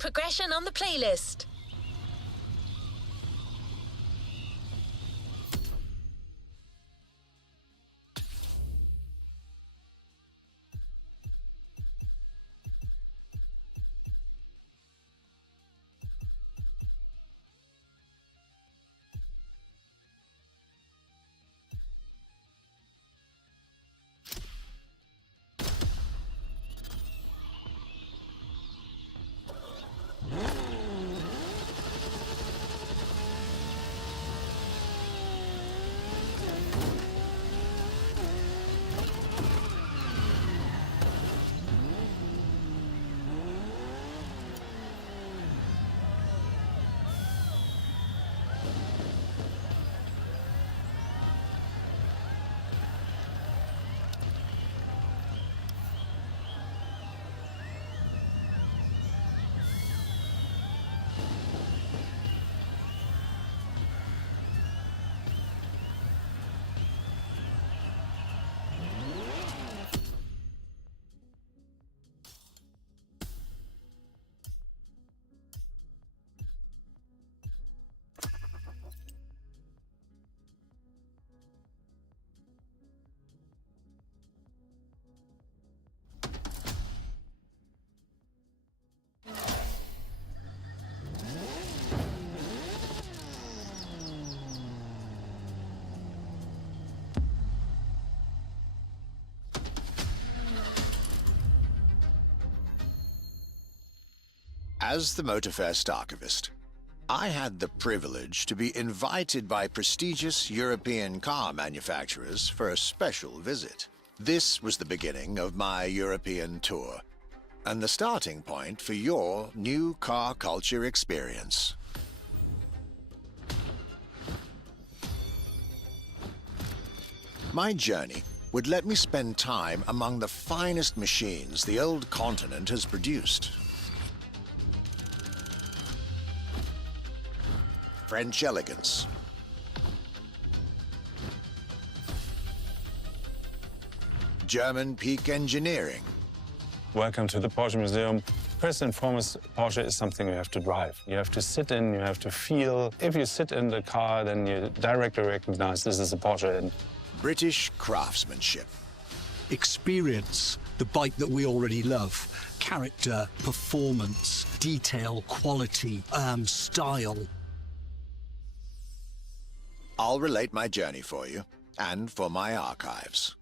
progression on the playlist. As the Motorfest archivist, I had the privilege to be invited by prestigious European car manufacturers for a special visit. This was the beginning of my European tour, and the starting point for your new car culture experience. My journey would let me spend time among the finest machines the old continent has produced. French elegance, German peak engineering. Welcome to the Porsche Museum. First and foremost, Porsche is something you have to drive. You have to sit in, you have to feel. If you sit in the car, then you directly recognize this is a Porsche. And British craftsmanship. Experience the bike that we already love. Character, performance, detail, quality, style. I'll relate my journey for you, and for my archives.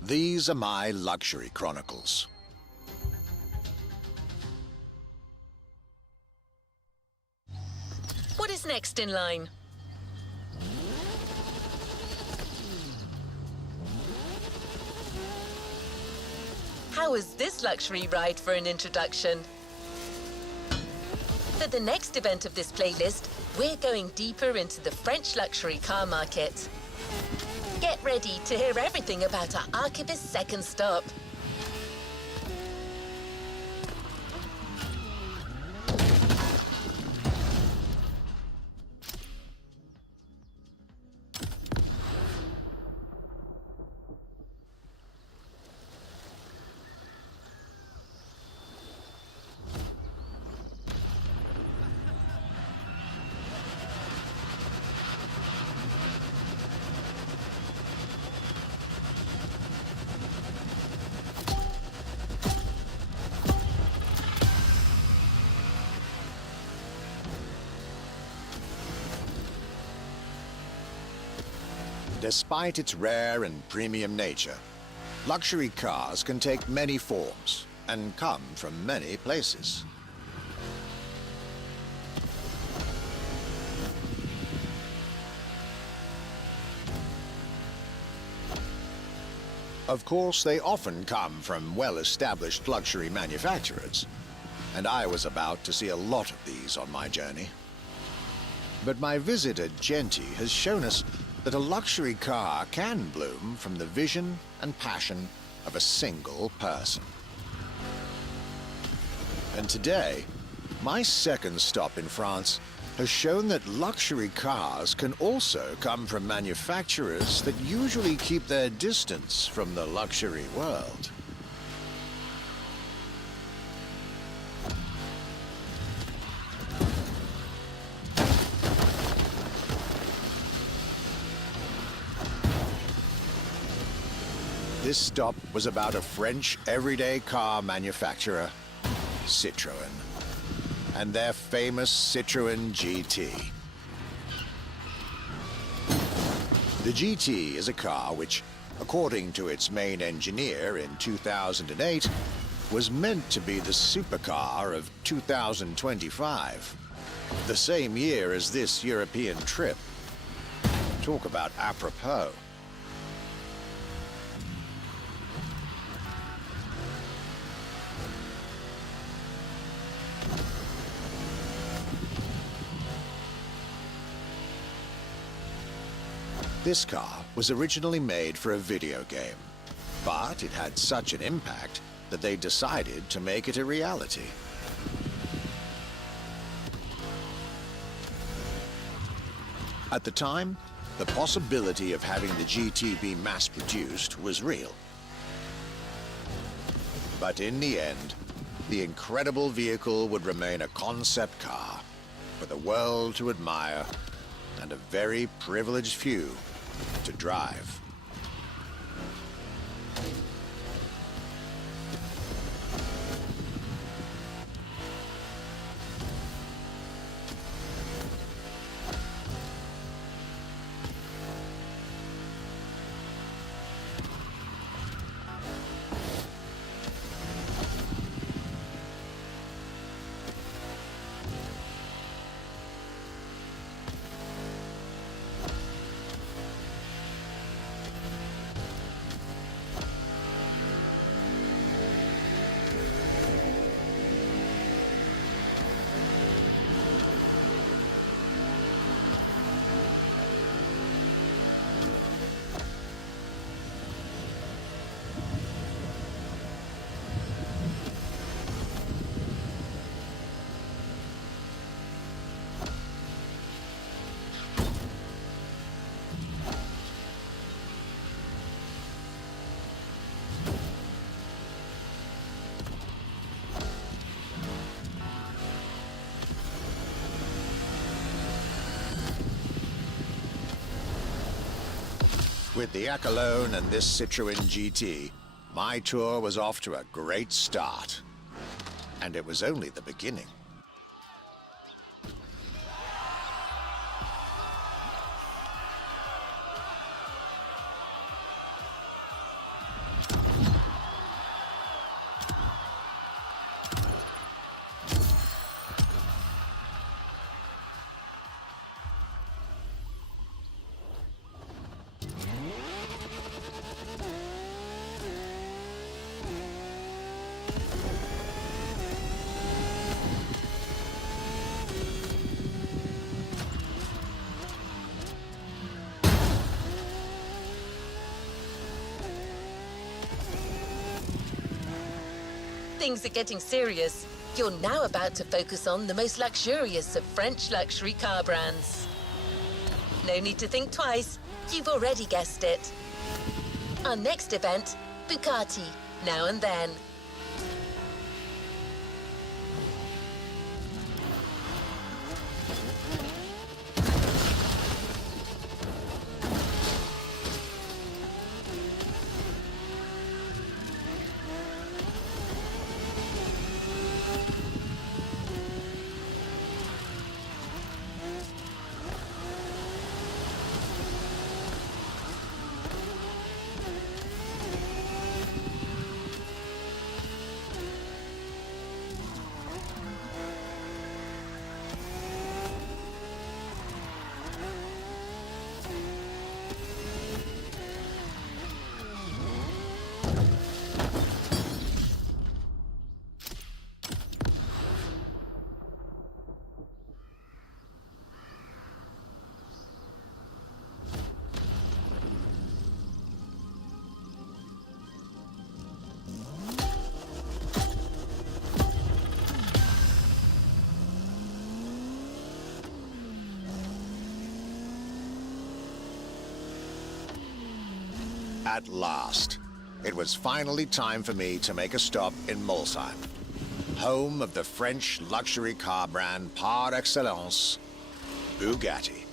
These are my luxury chronicles. What is next in line? How is this luxury ride for an introduction? For the next event of this playlist, we're going deeper into the French luxury car market. Get ready to hear everything about our archivist's second stop. Despite its rare and premium nature, luxury cars can take many forms and come from many places. Of course, they often come from well-established luxury manufacturers, and I was about to see a lot of these on my journey. But my visit at Genti has shown us that a luxury car can bloom from the vision and passion of a single person. And today, my second stop in France has shown that luxury cars can also come from manufacturers that usually keep their distance from the luxury world. This stop was about a French everyday car manufacturer, Citroën, and their famous Citroën GT. The GT is a car which, according to its main engineer in 2008, was meant to be the supercar of 2025, the same year as this European trip. Talk about apropos. This car was originally made for a video game, but it had such an impact that they decided to make it a reality. At the time, the possibility of having the GT be mass-produced was real. But in the end, the incredible vehicle would remain a concept car for the world to admire and a very privileged few to drive. With the Accolone and this Citroën GT, my tour was off to a great start. And it was only the beginning. Things are getting serious. You're now about to focus on the most luxurious of French luxury car brands. No need to think twice. You've already guessed it. Our next event, Bugatti, Now and Then. At last, it was finally time for me to make a stop in Molsheim, home of the French luxury car brand par excellence, Bugatti.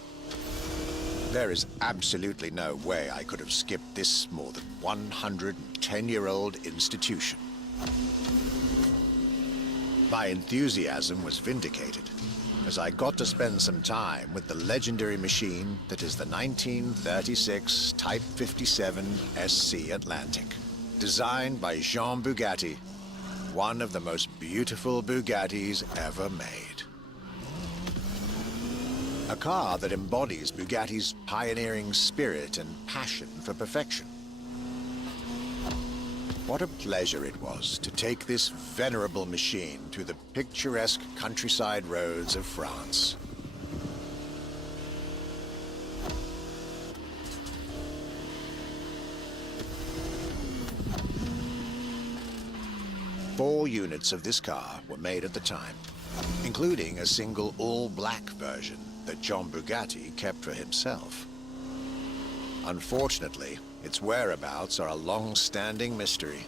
There is absolutely no way I could have skipped this more than 110-year-old institution. My enthusiasm was vindicated, as I got to spend some time with the legendary machine that is the 1936 Type 57 SC Atlantic, designed by Jean Bugatti, one of the most beautiful Bugattis ever made. A car that embodies Bugatti's pioneering spirit and passion for perfection. What a pleasure it was to take this venerable machine through the picturesque countryside roads of France. Four units of this car were made at the time, including a single all-black version that John Bugatti kept for himself. Unfortunately, its whereabouts are a long-standing mystery,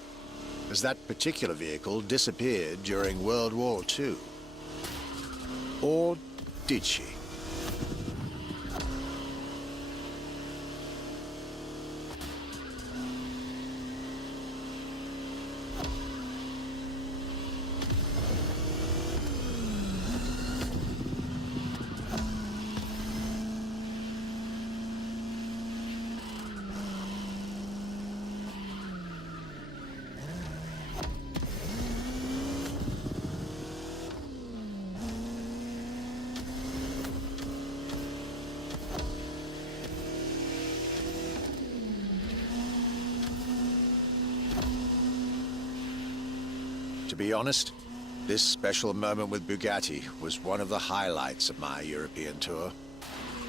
as that particular vehicle disappeared during World War II. Or did she? To be honest, this special moment with Bugatti was one of the highlights of my European tour,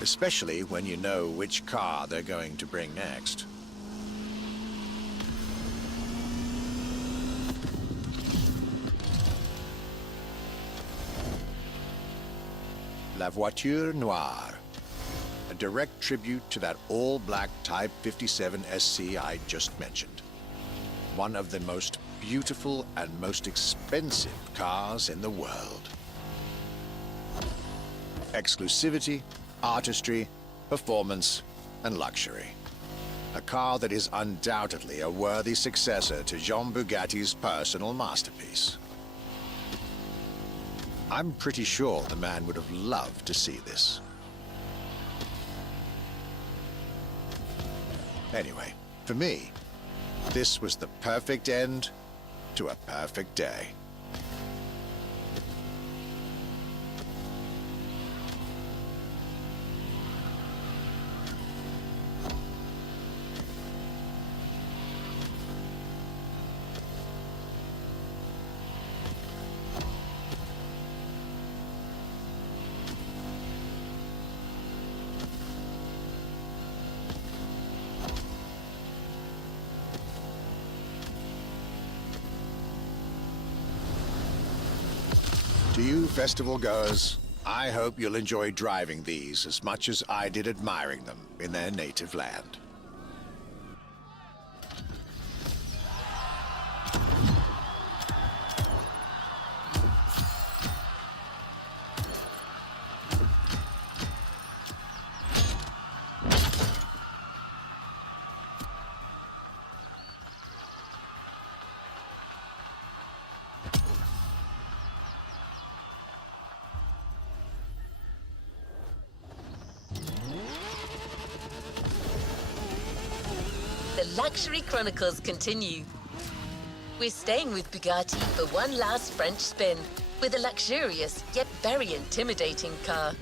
especially when you know which car they're going to bring next. La Voiture Noire, a direct tribute to that all-black Type 57 SC I just mentioned. One of the most beautiful and most expensive cars in the world. Exclusivity, artistry, performance, and luxury. A car that is undoubtedly a worthy successor to Jean Bugatti's personal masterpiece. I'm pretty sure the man would have loved to see this. Anyway, for me, this was the perfect end to a perfect day. To you festival goers, I hope you'll enjoy driving these as much as I did admiring them in their native land. The Luxury Chronicles continue. We're staying with Bugatti for one last French spin, with a luxurious yet very intimidating car.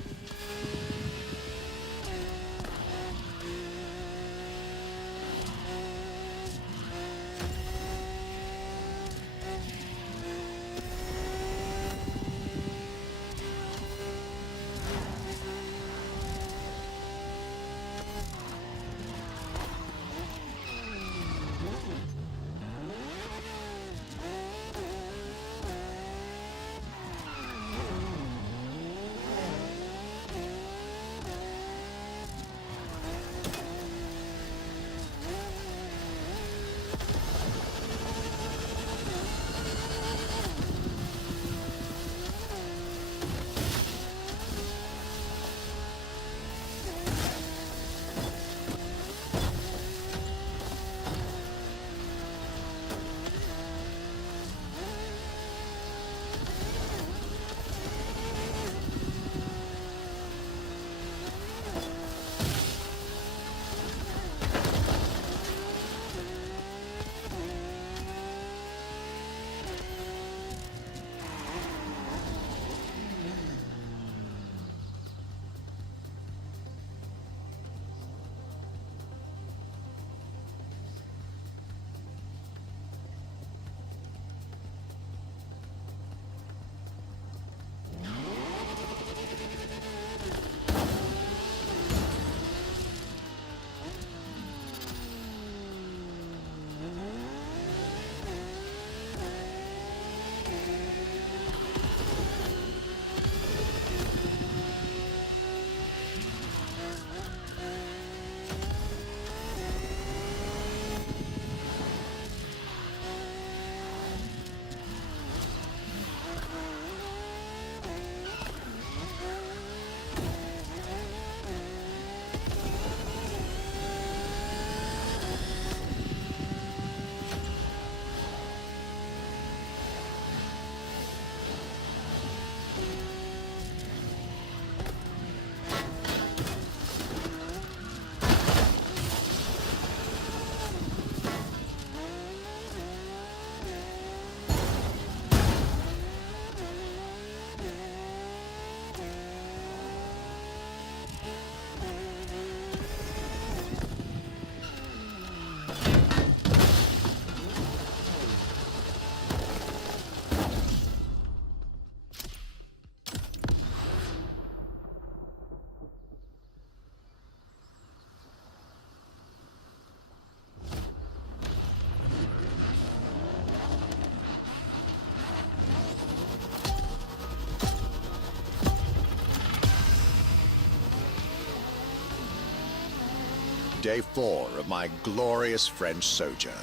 Day 4 of my glorious French sojourn.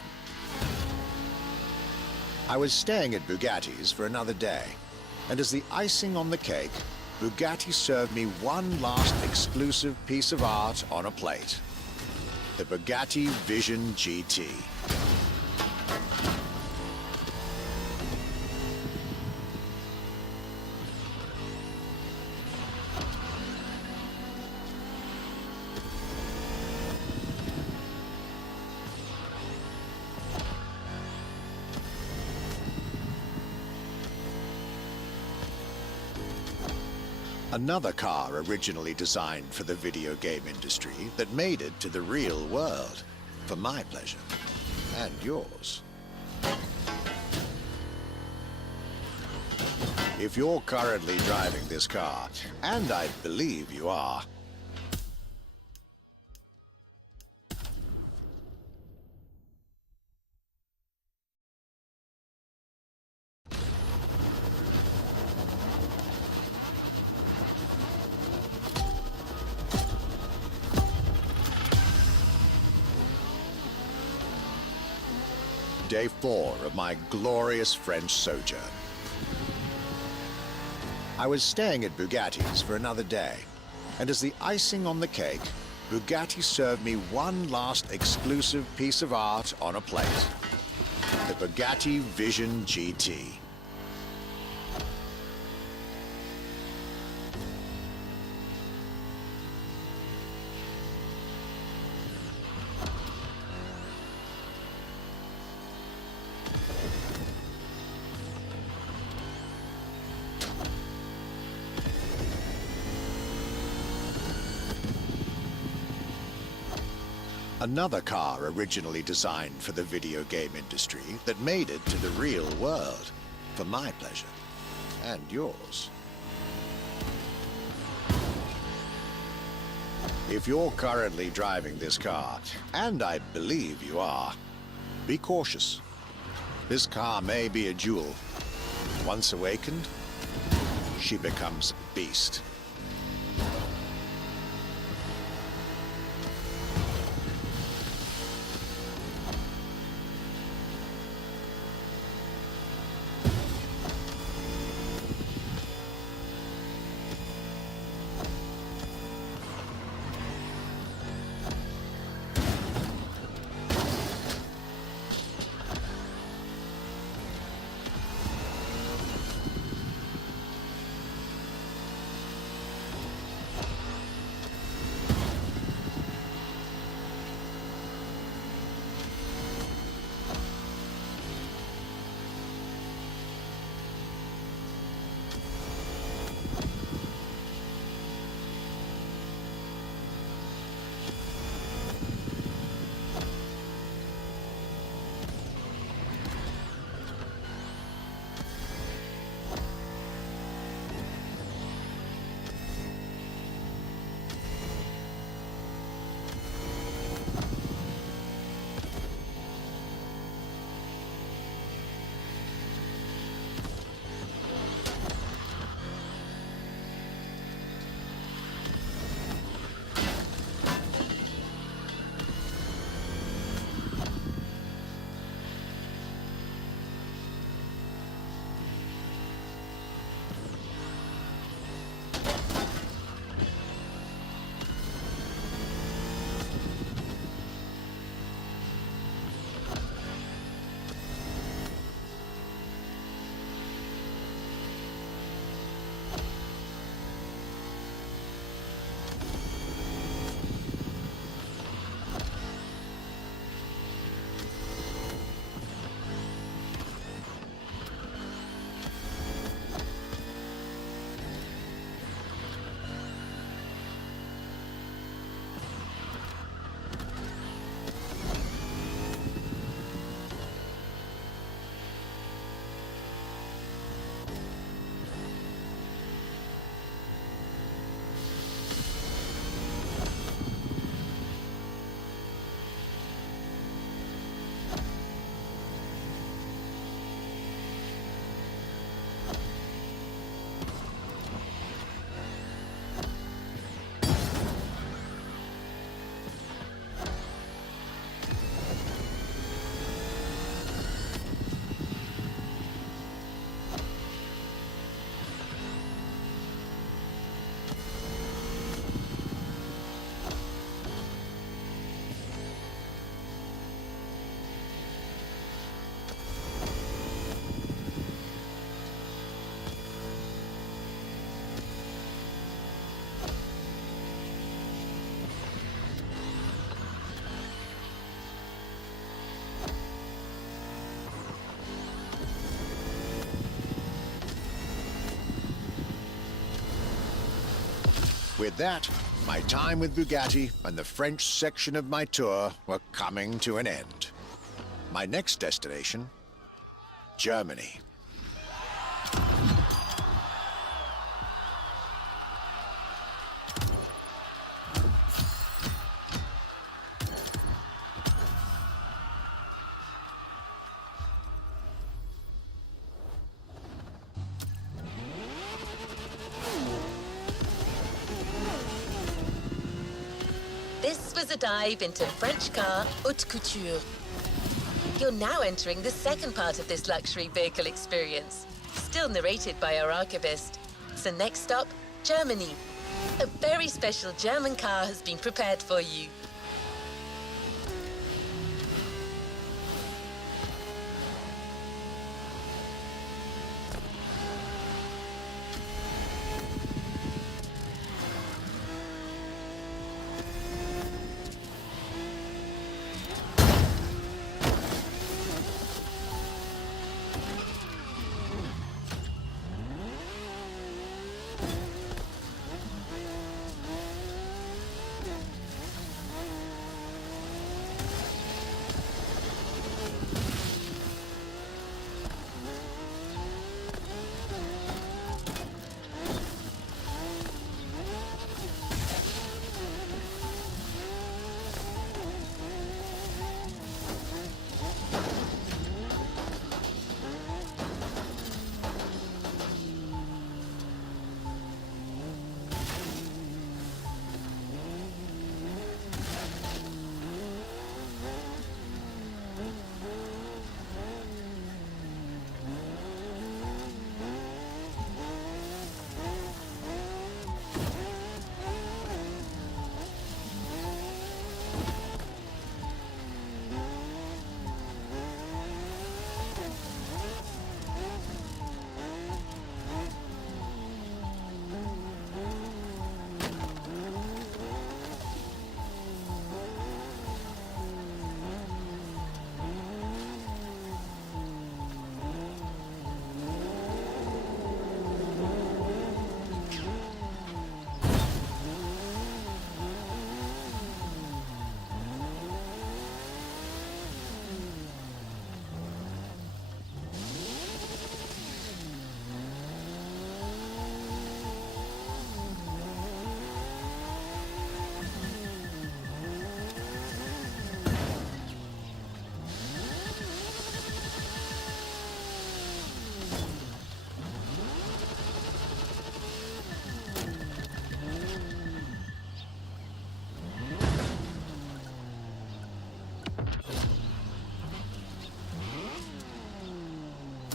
I was staying at Bugatti's for another day, and as the icing on the cake, Bugatti served me one last exclusive piece of art on a plate. The Bugatti Vision GT. Another car originally designed for the video game industry that made it to the real world, for my pleasure and yours. If you're currently driving this car, and I believe you are, Day 4 of my glorious French sojourn. I was staying at Bugatti's for another day, and as the icing on the cake, Bugatti served me one last exclusive piece of art on a plate. The Bugatti Vision GT. Another car originally designed for the video game industry that made it to the real world, for my pleasure and yours. If you're currently driving this car, and I believe you are, be cautious. This car may be a jewel. Once awakened, she becomes a beast. With that, my time with Bugatti and the French section of my tour were coming to an end. My next destination, Germany. This was a dive into French car haute couture. You're now entering the second part of this luxury vehicle experience, still narrated by our archivist. So next stop, Germany. A very special German car has been prepared for you.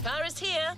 Car is here.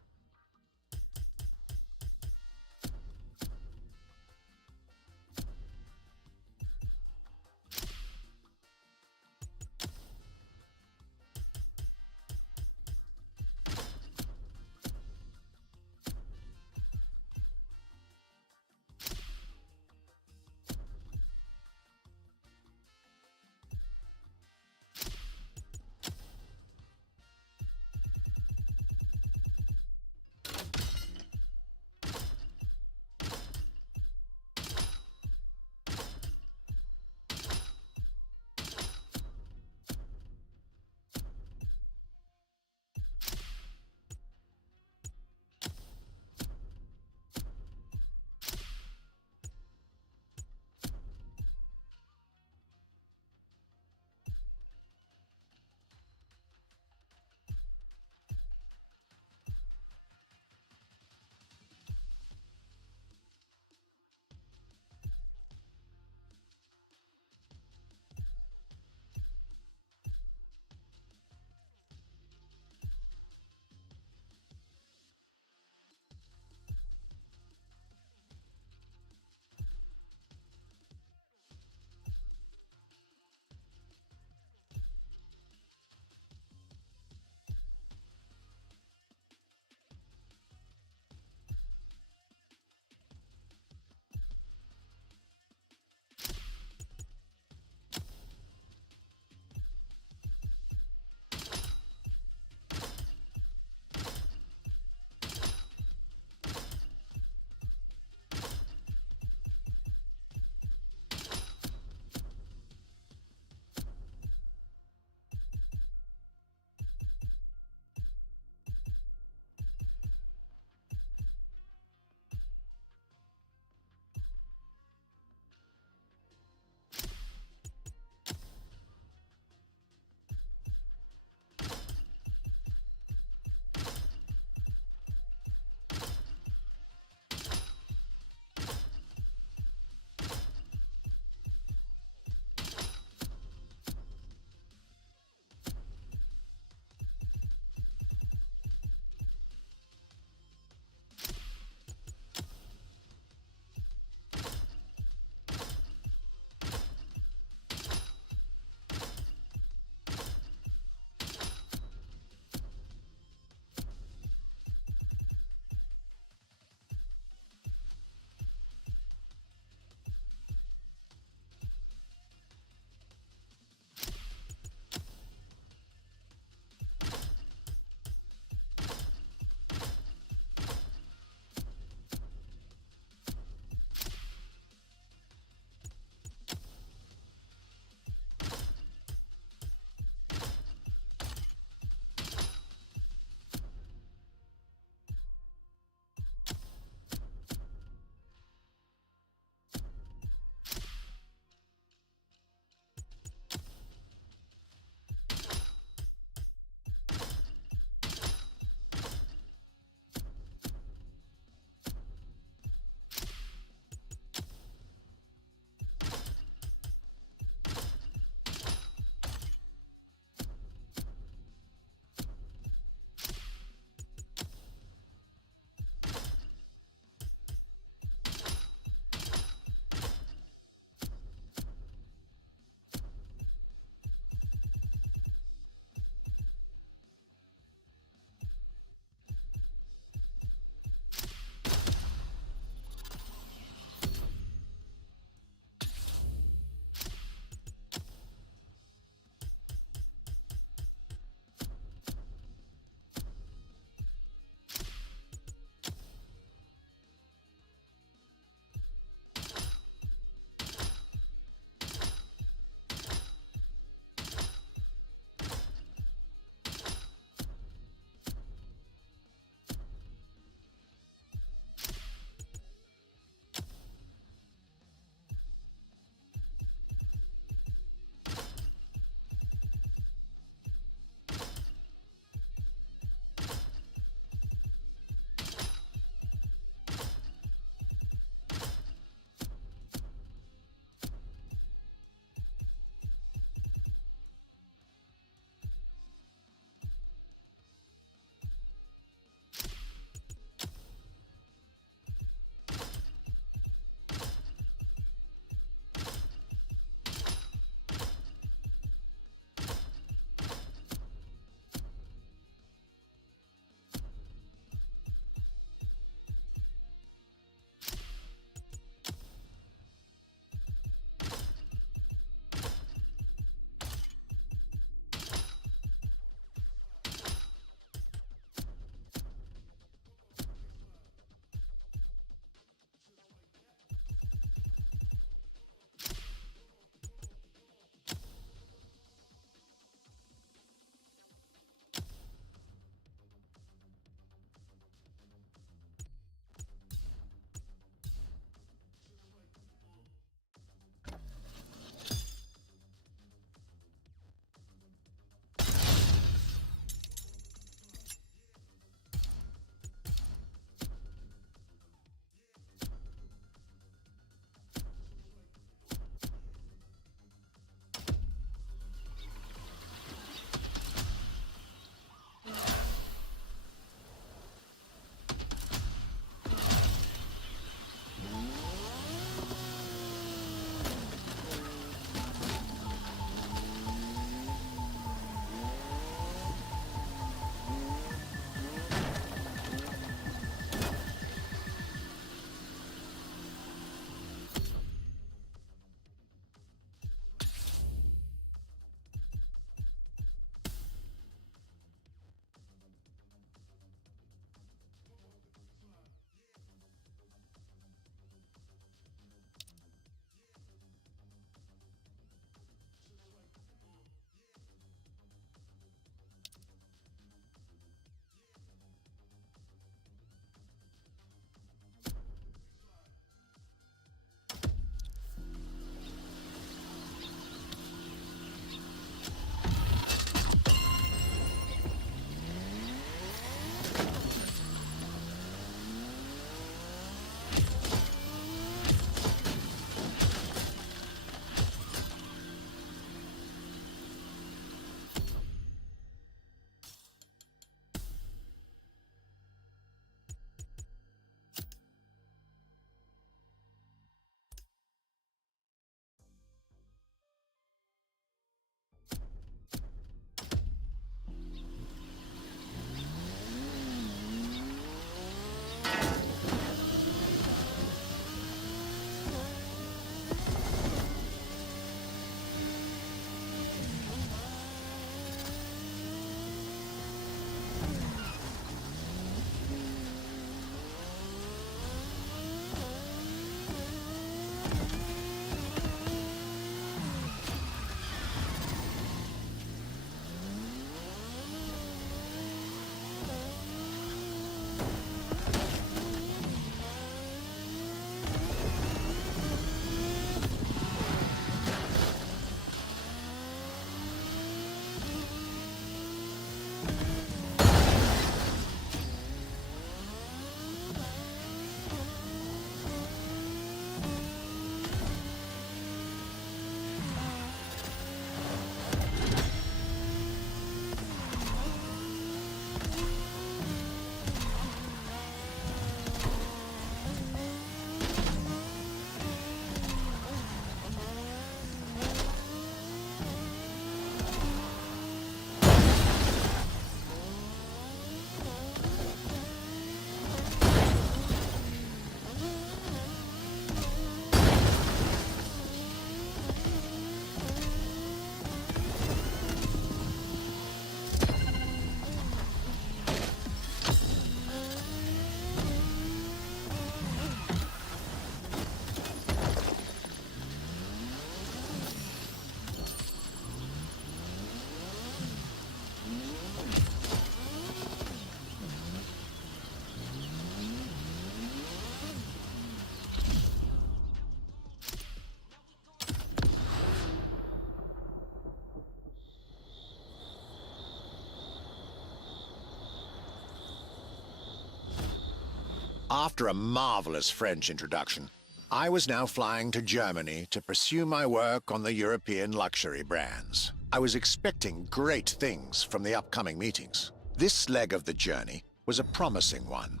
After a marvelous French introduction, I was now flying to Germany to pursue my work on the European luxury brands. I was expecting great things from the upcoming meetings. This leg of the journey was a promising one,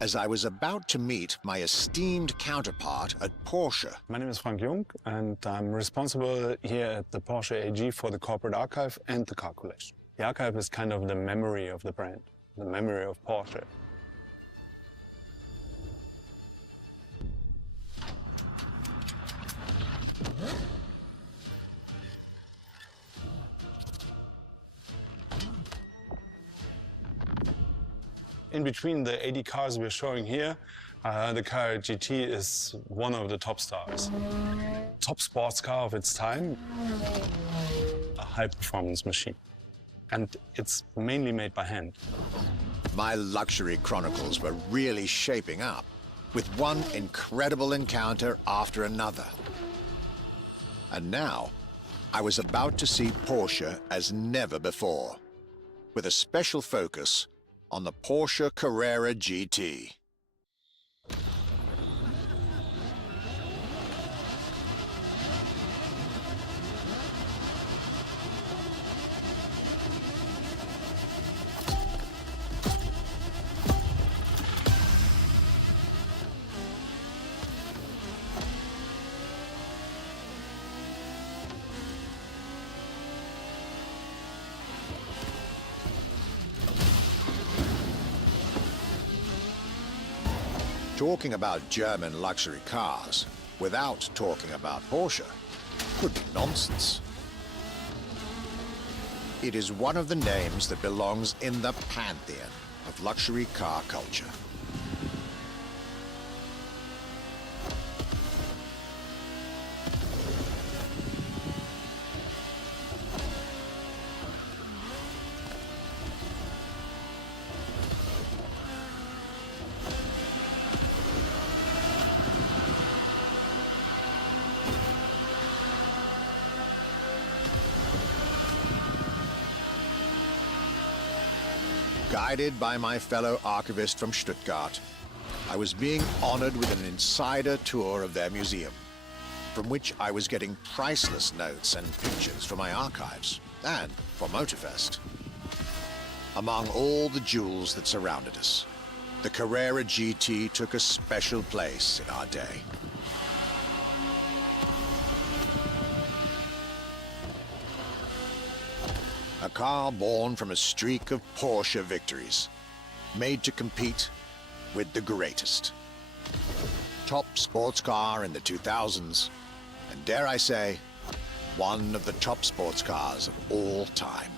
as I was about to meet my esteemed counterpart at Porsche. My name is Frank Jung, and I'm responsible here at the Porsche AG for the corporate archive and the car collection. The archive is kind of the memory of the brand, the memory of Porsche. In between the 80 cars we're showing here, the car GT is one of the top stars. Top sports car of its time, a high-performance machine. And it's mainly made by hand. My luxury chronicles were really shaping up, with one incredible encounter after another. And now, I was about to see Porsche as never before, with a special focus on the Porsche Carrera GT. Talking about German luxury cars without talking about Porsche would be nonsense. It is one of the names that belongs in the pantheon of luxury car culture. Guided by my fellow archivist from Stuttgart, I was being honored with an insider tour of their museum, from which I was getting priceless notes and pictures for my archives and for Motorfest. Among all the jewels that surrounded us, the Carrera GT took a special place in our day. A car born from a streak of Porsche victories, made to compete with the greatest. Top sports car in the 2000s, and dare I say, one of the top sports cars of all time.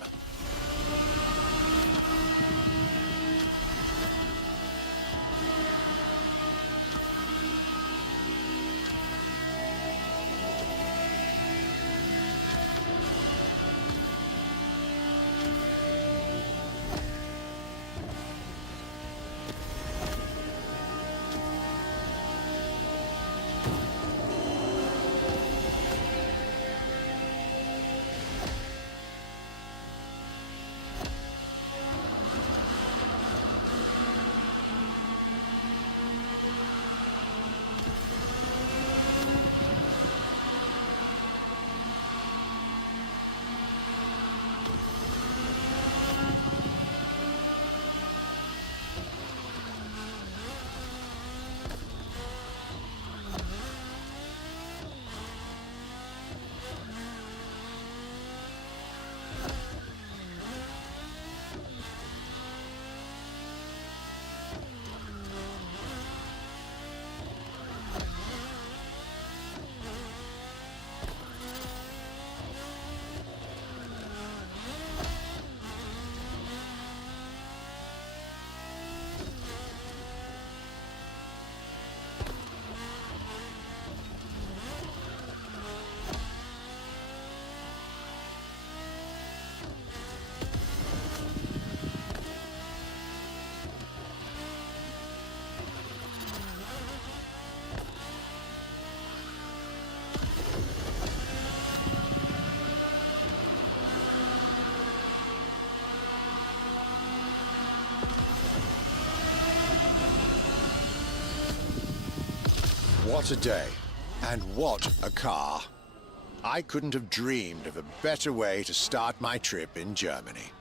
What a day, and what a car. I couldn't have dreamed of a better way to start my trip in Germany.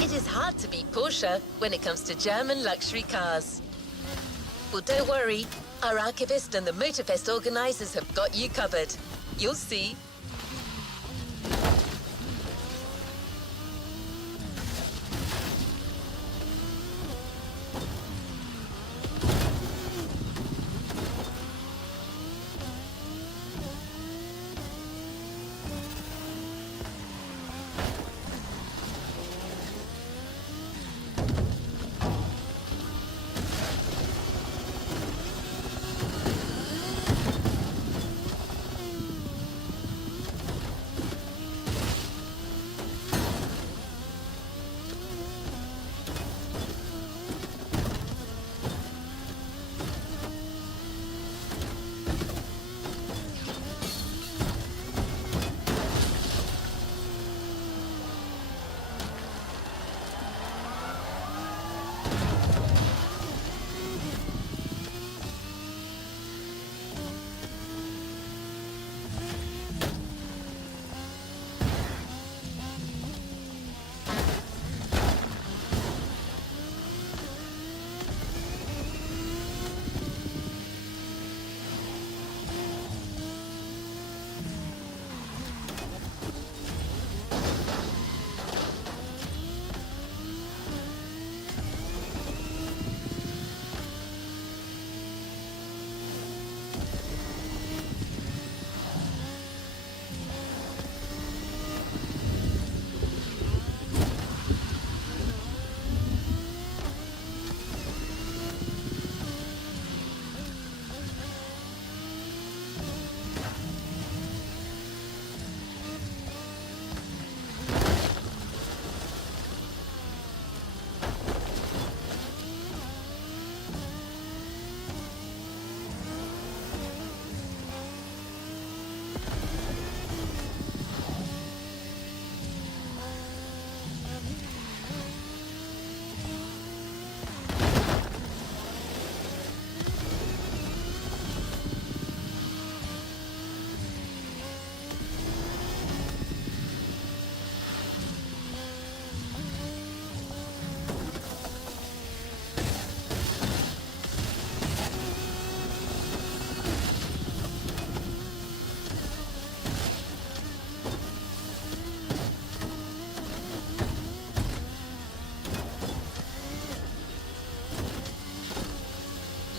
It is hard to beat Porsche when it comes to German luxury cars. Well, don't worry. Our archivist and the Motorfest organizers have got you covered. You'll see.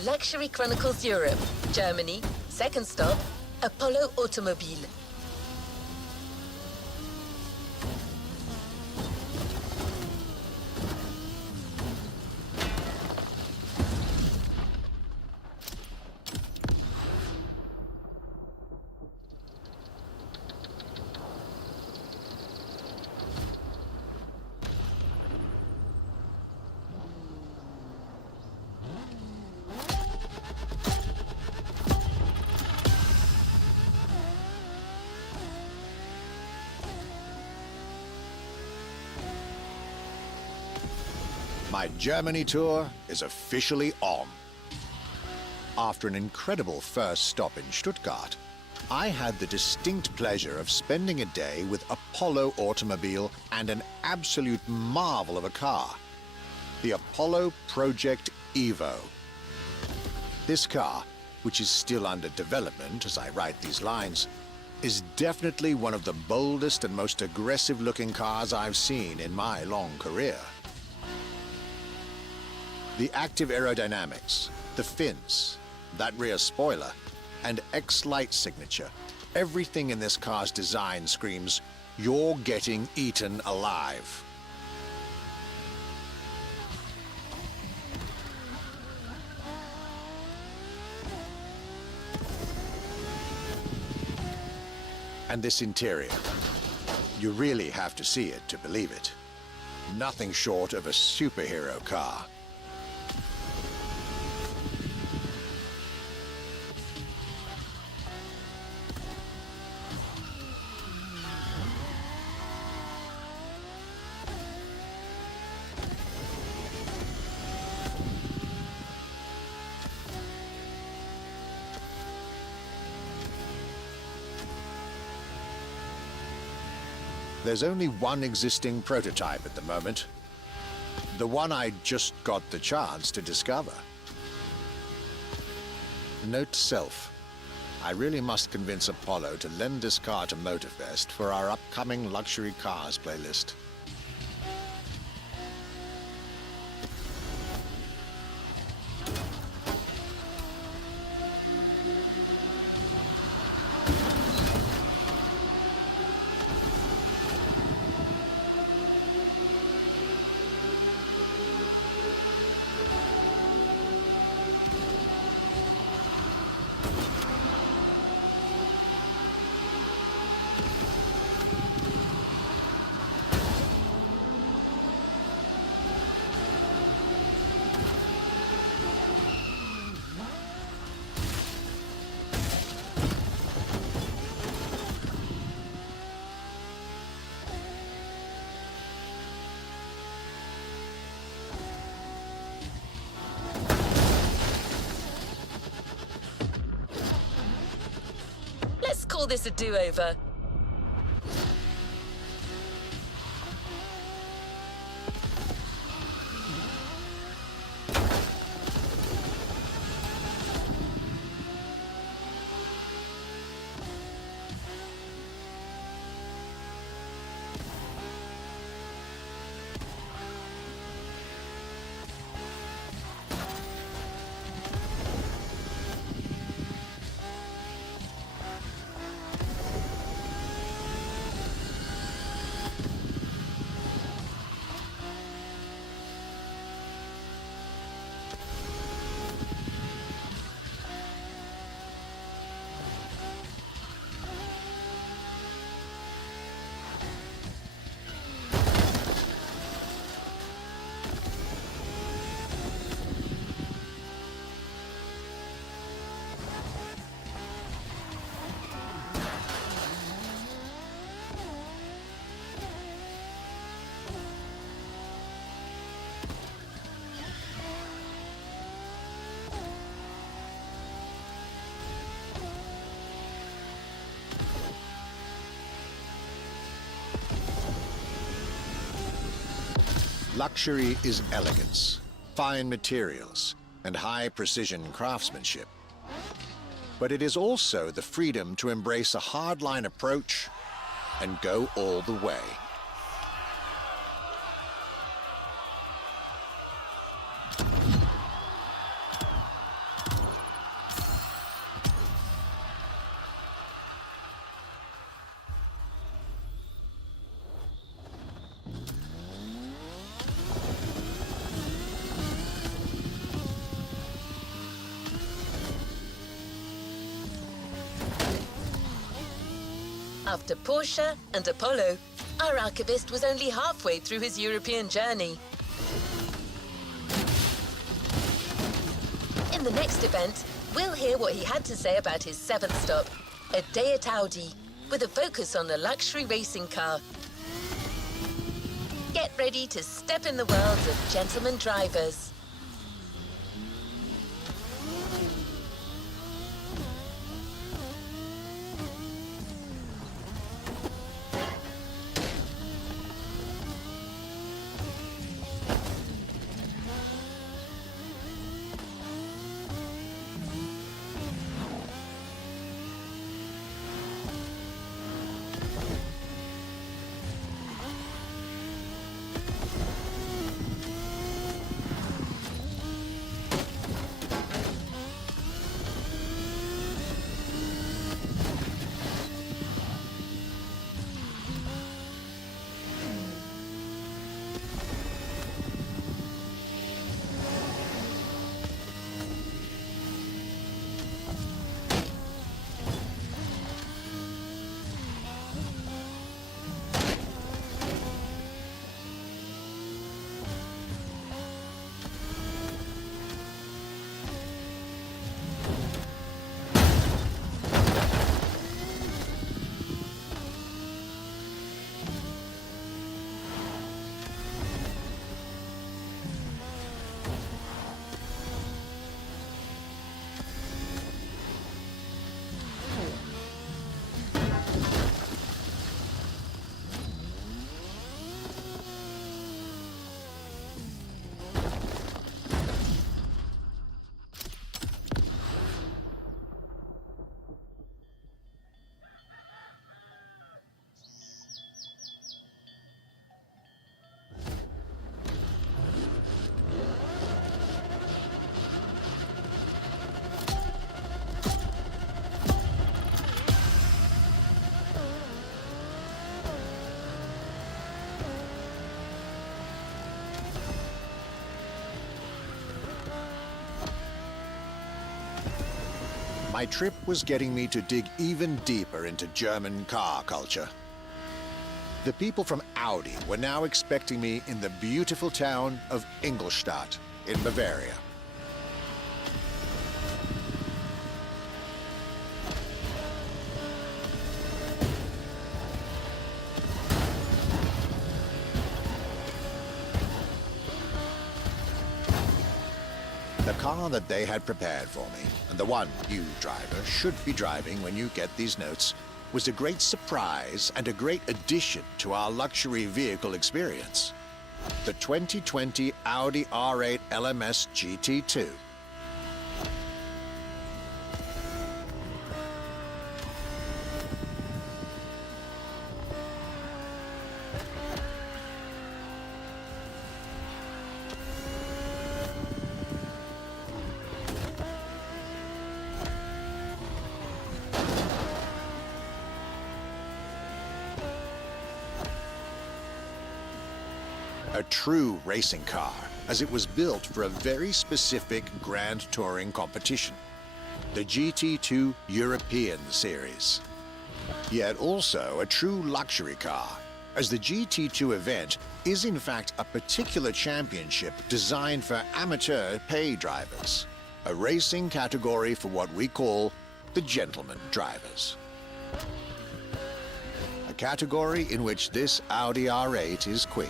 Luxury Chronicles Europe, Germany. Second stop, Apollo Automobile. My Germany tour is officially on. After an incredible first stop in Stuttgart, I had the distinct pleasure of spending a day with Apollo Automobile and an absolute marvel of a car, the Apollo Project Evo. This car, which is still under development as I write these lines, is definitely one of the boldest and most aggressive-looking cars I've seen in my long career. The active aerodynamics, the fins, that rear spoiler, and X-Light signature, everything in this car's design screams, you're getting eaten alive. And this interior. You really have to see it to believe it. Nothing short of a superhero car. There's only one existing prototype at the moment. The one I just got the chance to discover. Note to self. I really must convince Apollo to lend this car to Motorfest for our upcoming luxury cars playlist. Let's call this a do-over. Luxury is elegance, fine materials, and high-precision craftsmanship. But it is also the freedom to embrace a hardline approach and go all the way. After Porsche and Apollo, our archivist was only halfway through his European journey. In the next event, we'll hear what he had to say about his seventh stop, a day at Audi, with a focus on the luxury racing car. Get ready to step in the world of gentlemen drivers. My trip was getting me to dig even deeper into German car culture. The people from Audi were now expecting me in the beautiful town of Ingolstadt in Bavaria. The car that they had prepared for me, and the one you driver should be driving when you get these notes, was a great surprise and a great addition to our luxury vehicle experience. The 2020 Audi R8 LMS GT2. A true racing car, as it was built for a very specific grand touring competition, the GT2 European Series. Yet also a true luxury car, as the GT2 event is in fact a particular championship designed for amateur pay drivers, a racing category for what we call the gentleman drivers. A category in which this Audi R8 is queen.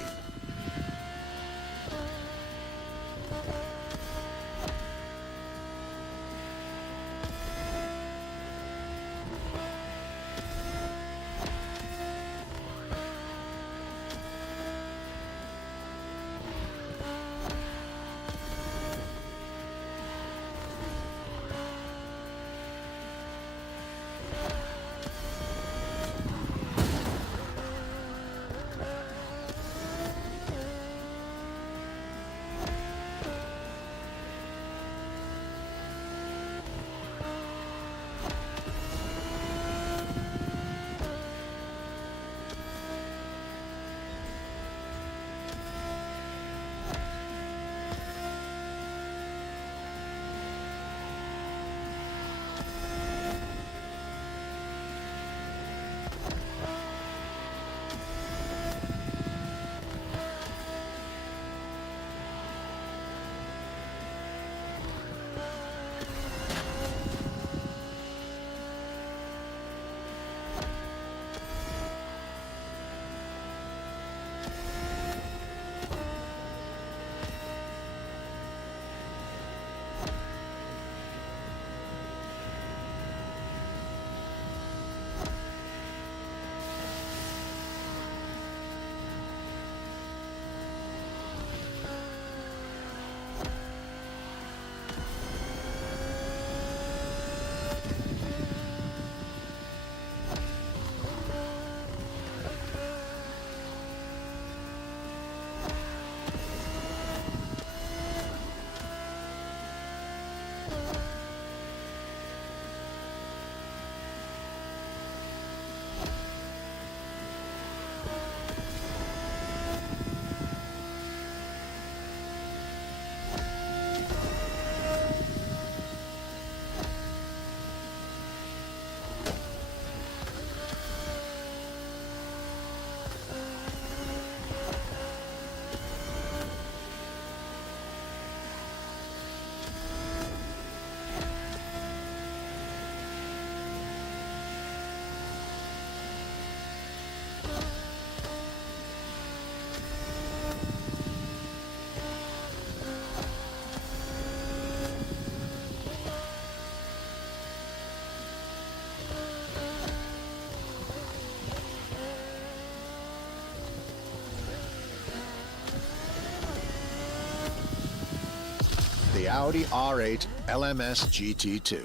The Audi R8 LMS GT2,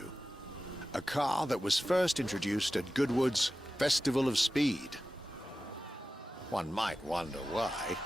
a car that was first introduced at Goodwood's Festival of Speed. One might wonder why.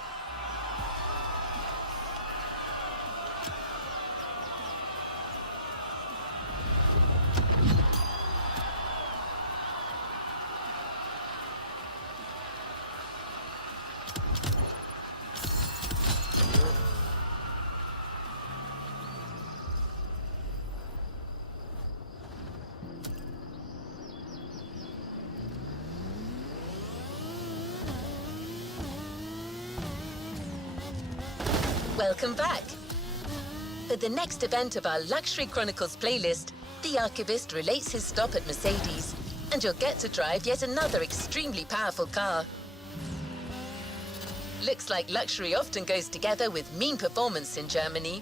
Welcome back. For the next event of our Luxury Chronicles playlist, the Archivist relates his stop at Mercedes, and you'll get to drive yet another extremely powerful car. Looks like luxury often goes together with mean performance in Germany.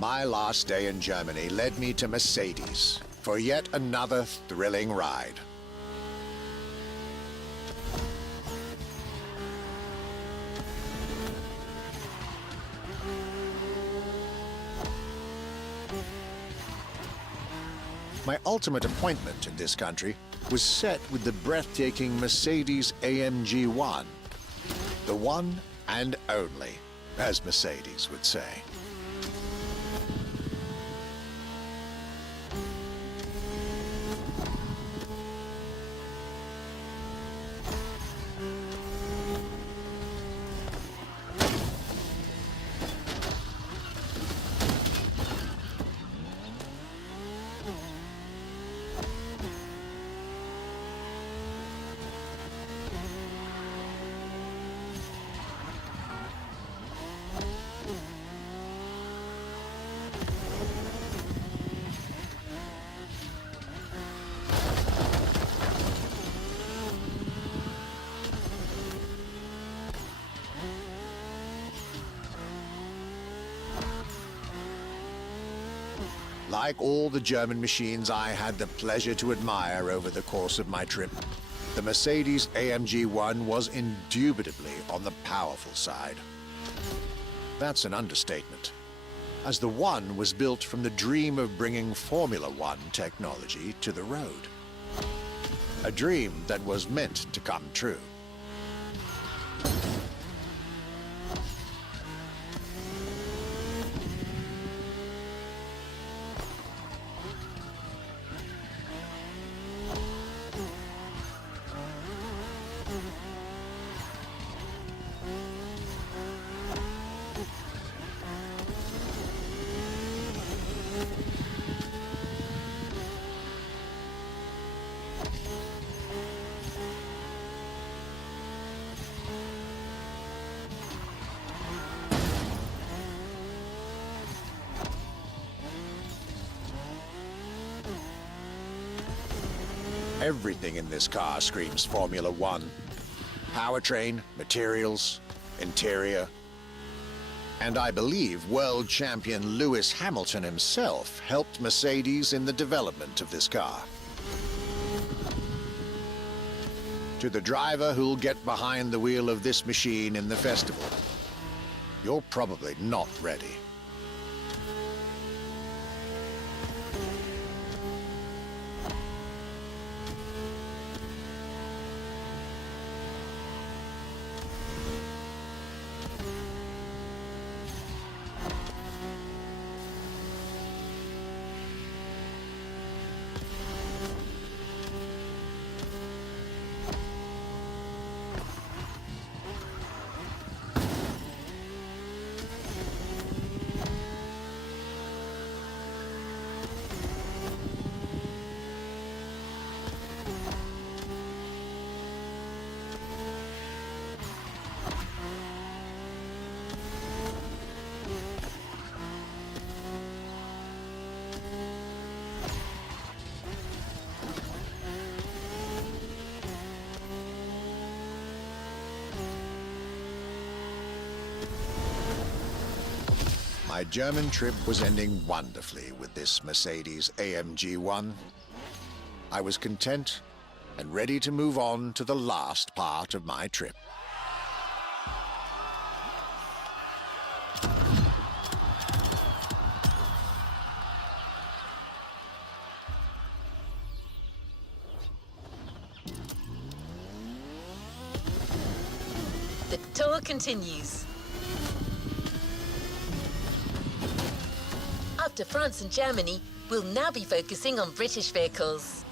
My last day in Germany led me to Mercedes for yet another thrilling ride. My ultimate appointment in this country was set with the breathtaking Mercedes AMG 1. The one and only, as Mercedes would say. Like all the German machines I had the pleasure to admire over the course of my trip, the Mercedes AMG 1 was indubitably on the powerful side. That's an understatement, as the 1 was built from the dream of bringing Formula One technology to the road. A dream that was meant to come true. Everything in this car screams Formula One. Powertrain, materials, interior. And I believe world champion Lewis Hamilton himself helped Mercedes in the development of this car. To the driver who'll get behind the wheel of this machine in the festival, you're probably not ready. My German trip was ending wonderfully with this Mercedes AMG 1. I was content and ready to move on to the last part of my trip. The tour continues. After France and Germany, we'll now be focusing on British vehicles.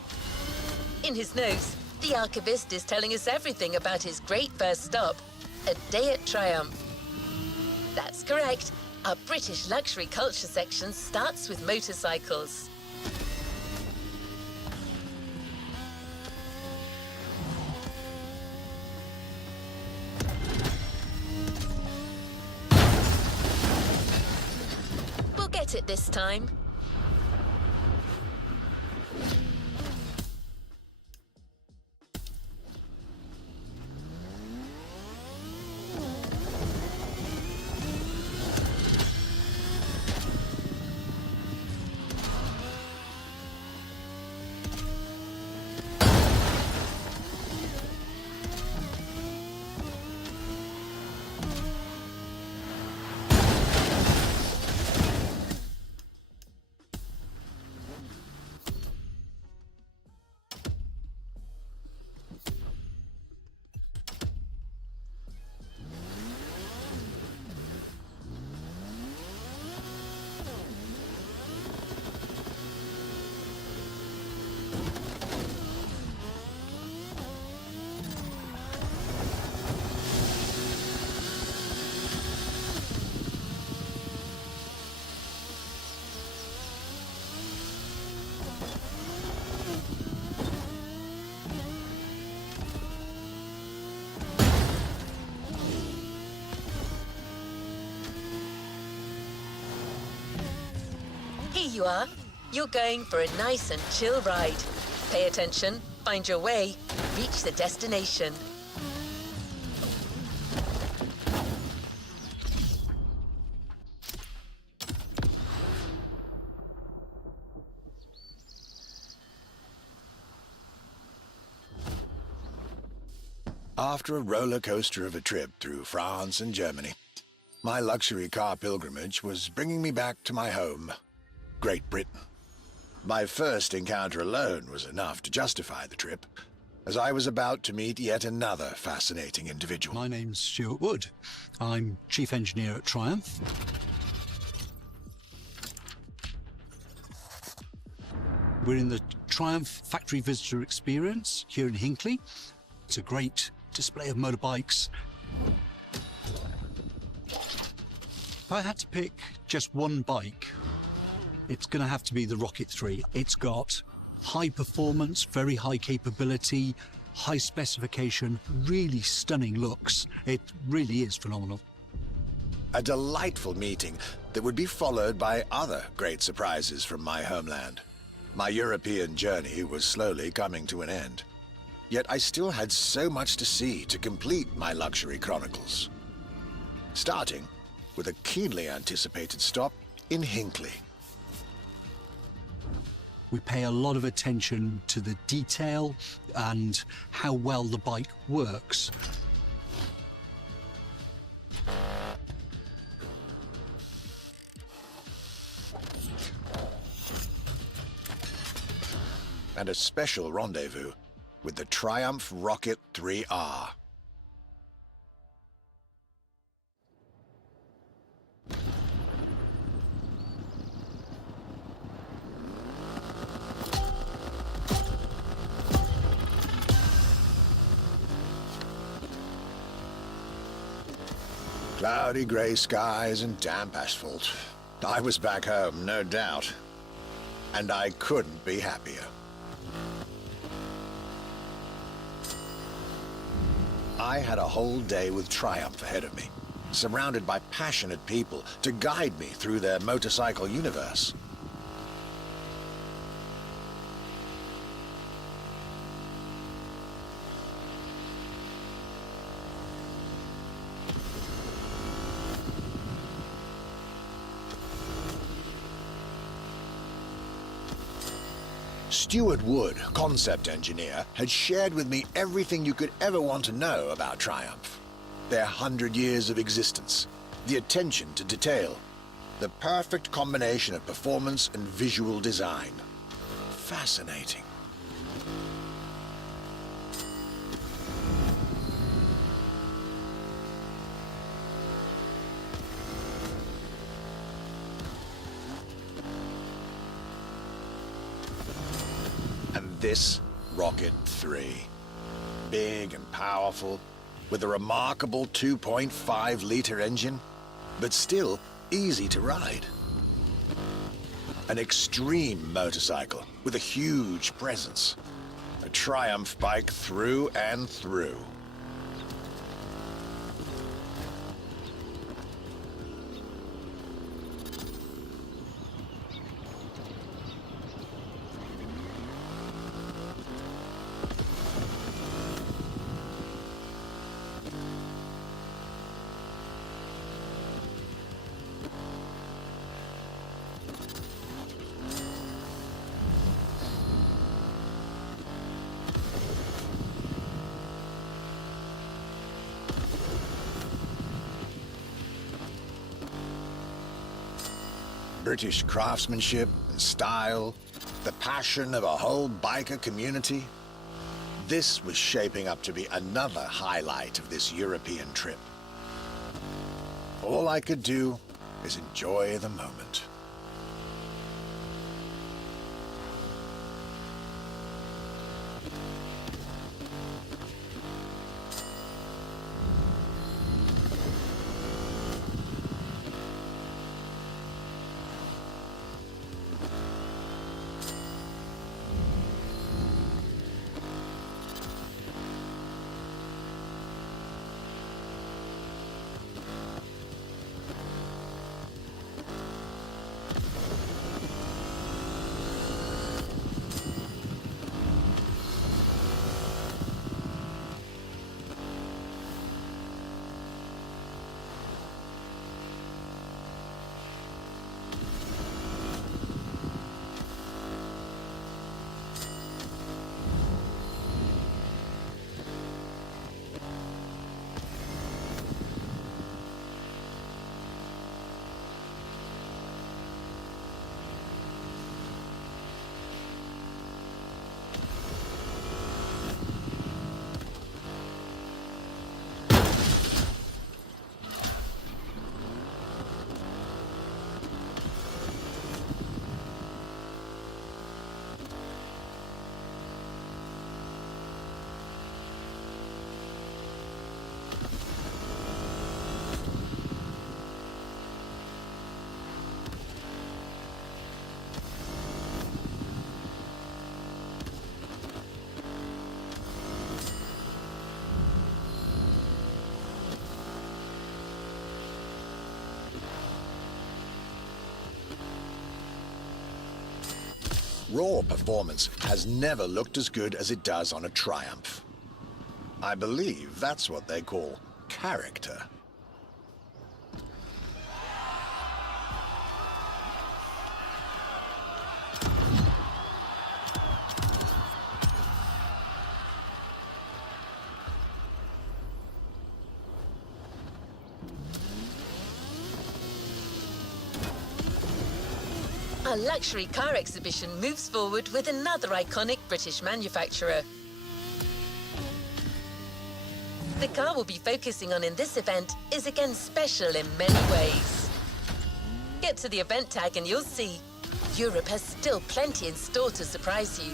In his notes, the archivist is telling us everything about his great first stop, a day at Triumph. That's correct. Our British luxury culture section starts with motorcycles. We'll get it this time. Here you are. You're going for a nice and chill ride. Pay attention, find your way, reach the destination. After a roller coaster of a trip through France and Germany, my luxury car pilgrimage was bringing me back to my home, Great Britain. My first encounter alone was enough to justify the trip, as I was about to meet yet another fascinating individual. My name's Stuart Wood. I'm Chief Engineer at Triumph. We're in the Triumph Factory Visitor Experience here in Hinckley. It's a great display of motorbikes. If I had to pick just one bike, it's going to have to be the Rocket 3. It's got high performance, very high capability, high specification, really stunning looks. It really is phenomenal. A delightful meeting that would be followed by other great surprises from my homeland. My European journey was slowly coming to an end. Yet I still had so much to see to complete my luxury chronicles. Starting with a keenly anticipated stop in Hinckley. We pay a lot of attention to the detail and how well the bike works. And a special rendezvous with the Triumph Rocket 3R. Cloudy grey skies and damp asphalt. I was back home, no doubt. And I couldn't be happier. I had a whole day with Triumph ahead of me, surrounded by passionate people to guide me through their motorcycle universe. Stuart Wood, concept engineer, had shared with me everything you could ever want to know about Triumph. Their 100 years of existence, the attention to detail, the perfect combination of performance and visual design. Fascinating. And this Rocket 3. Big and powerful, with a remarkable 2.5-liter engine, but still easy to ride. An extreme motorcycle with a huge presence. A Triumph bike through and through. British craftsmanship and style, the passion of a whole biker community. This was shaping up to be another highlight of this European trip. All I could do is enjoy the moment. Raw performance has never looked as good as it does on a Triumph. I believe that's what they call character. Our luxury car exhibition moves forward with another iconic British manufacturer. The car we'll be focusing on in this event is again special in many ways. Get to the event tag and you'll see Europe has still plenty in store to surprise you.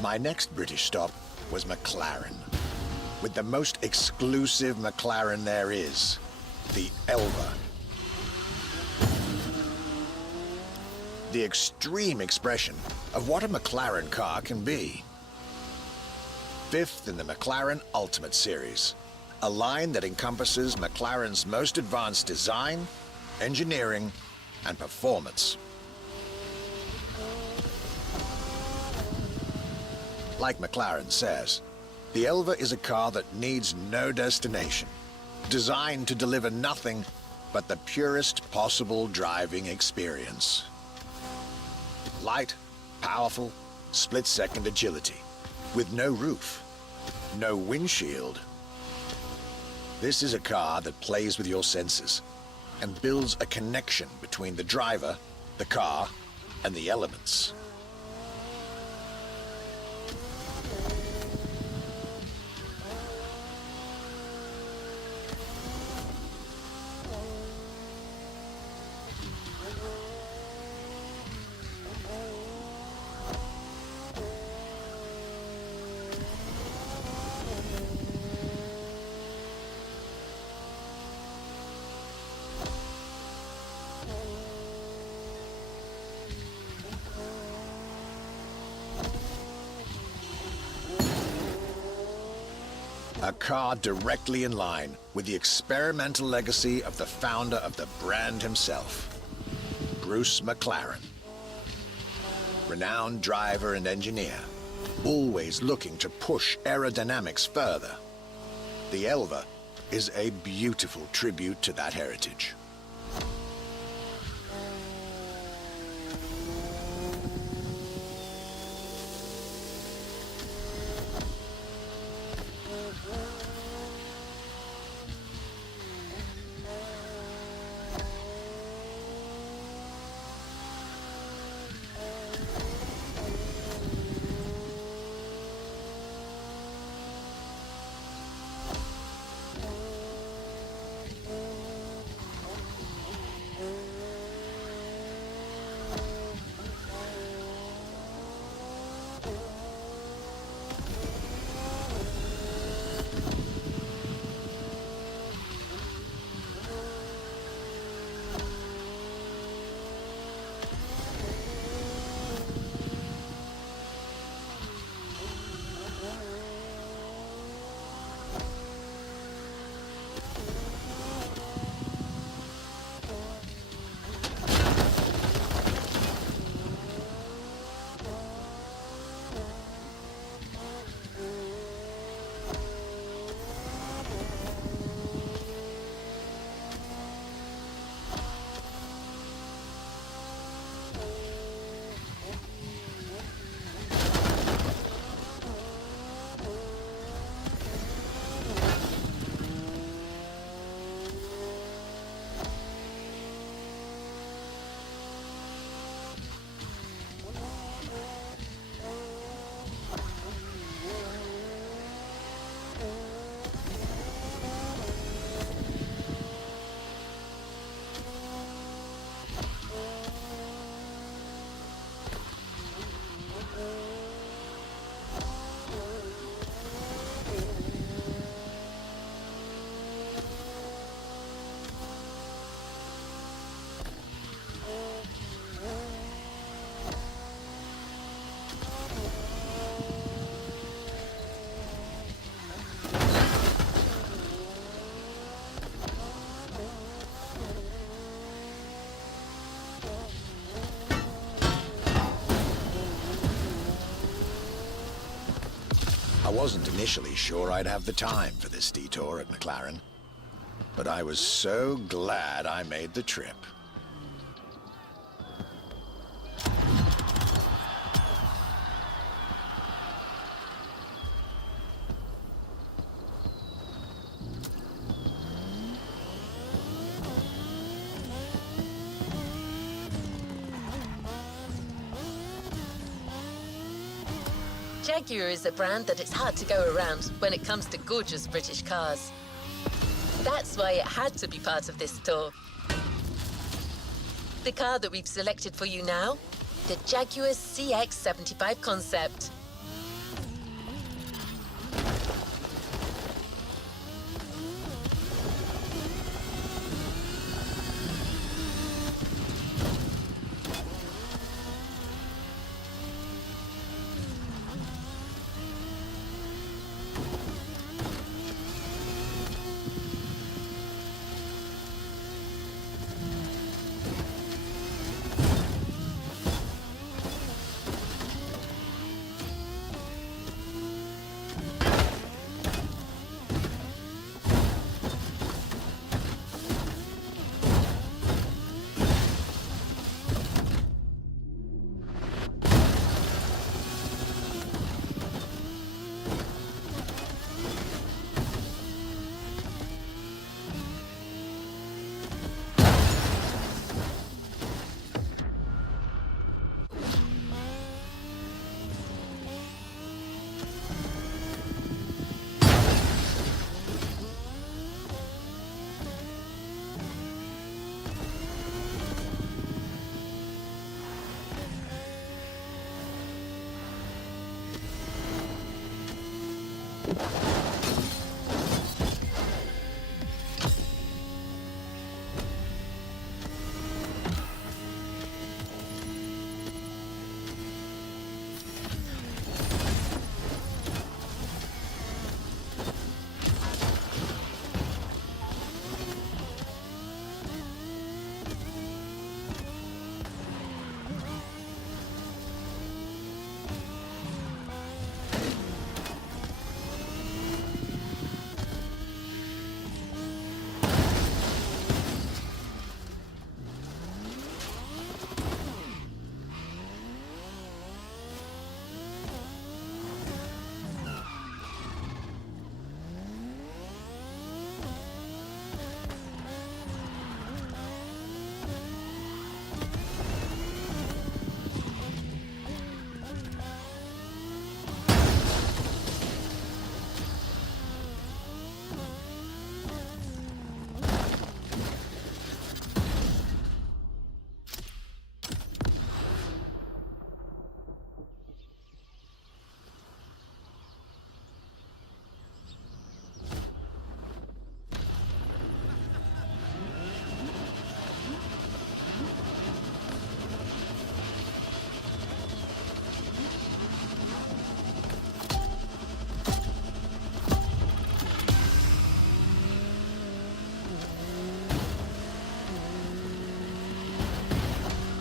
My next British stop was McLaren, with the most exclusive McLaren there is, the Elva. The extreme expression of what a McLaren car can be. Fifth in the McLaren Ultimate Series, a line that encompasses McLaren's most advanced design, engineering, and performance. Like McLaren says, the Elva is a car that needs no destination, designed to deliver nothing but the purest possible driving experience. Light, powerful, split-second agility, with no roof, no windshield. This is a car that plays with your senses and builds a connection between the driver, the car, and the elements. A car directly in line with the experimental legacy of the founder of the brand himself, Bruce McLaren. Renowned driver and engineer, always looking to push aerodynamics further. The Elva is a beautiful tribute to that heritage. I wasn't initially sure I'd have the time for this detour at McLaren, but I was so glad I made the trip. Jaguar is a brand that it's hard to go around when it comes to gorgeous British cars. That's why it had to be part of this tour. The car that we've selected for you now, the Jaguar CX-75 concept.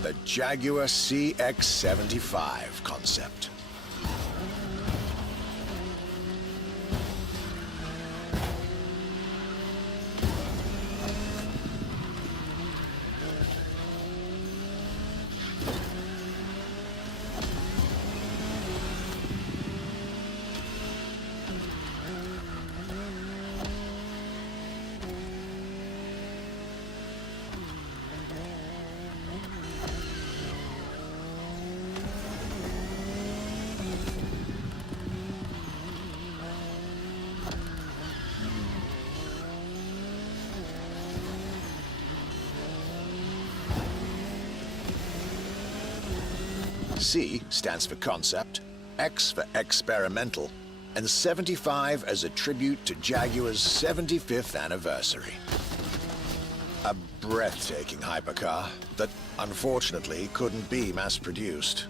The Jaguar CX-75 concept. C stands for concept, X for experimental, and 75 as a tribute to Jaguar's 75th anniversary. A breathtaking hypercar that unfortunately couldn't be mass-produced.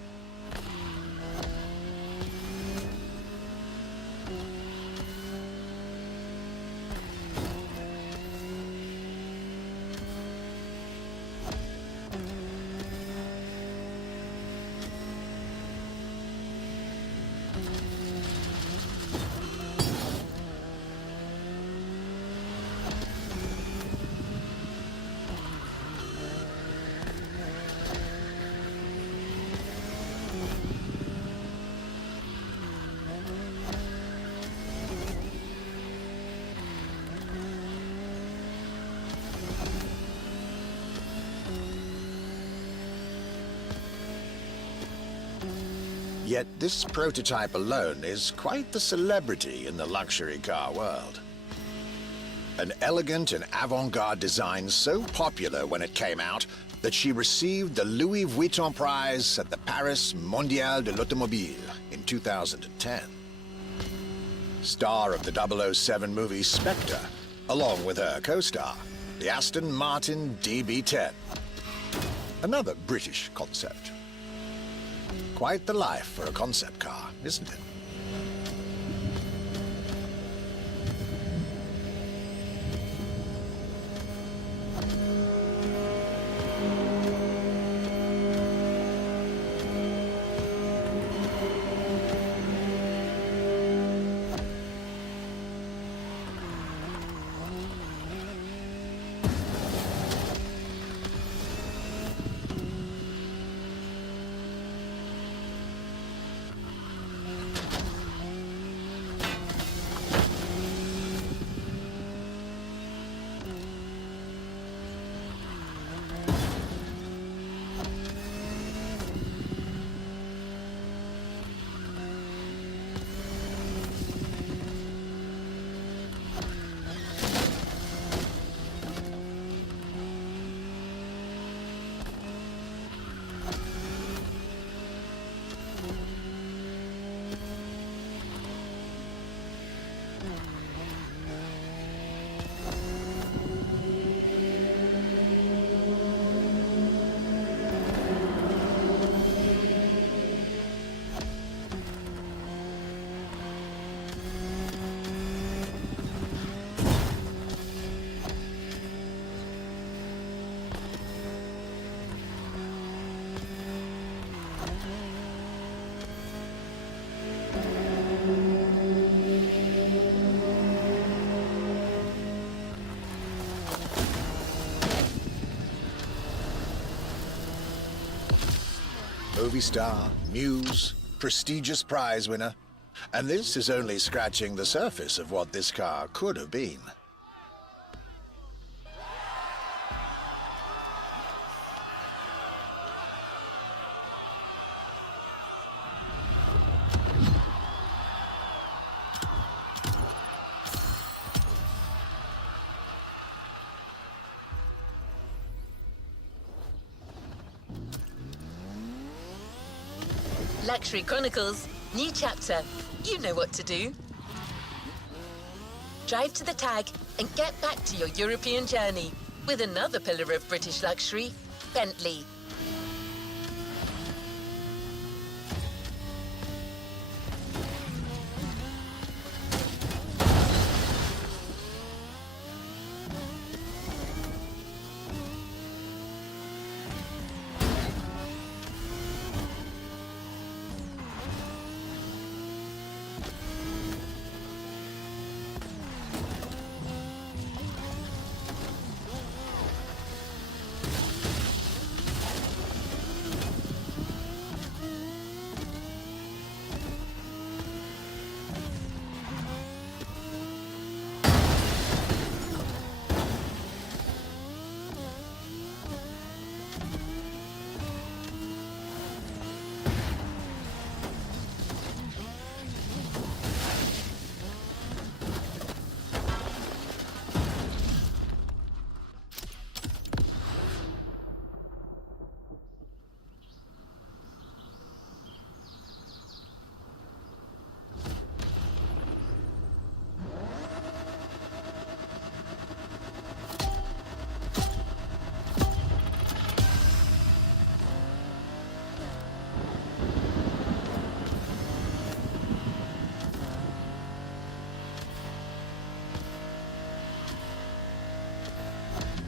Yet this prototype alone is quite the celebrity in the luxury car world. An elegant and avant-garde design so popular when it came out that she received the Louis Vuitton Prize at the Paris Mondial de l'Automobile in 2010. Star of the 007 movie Spectre, along with her co-star, the Aston Martin DB10. Another British concept. Quite the life for a concept car, isn't it? Movie star, muse, prestigious prize winner. And this is only scratching the surface of what this car could have been. Luxury Chronicles, new chapter. You know what to do. Drive to the tag and get back to your European journey with another pillar of British luxury, Bentley.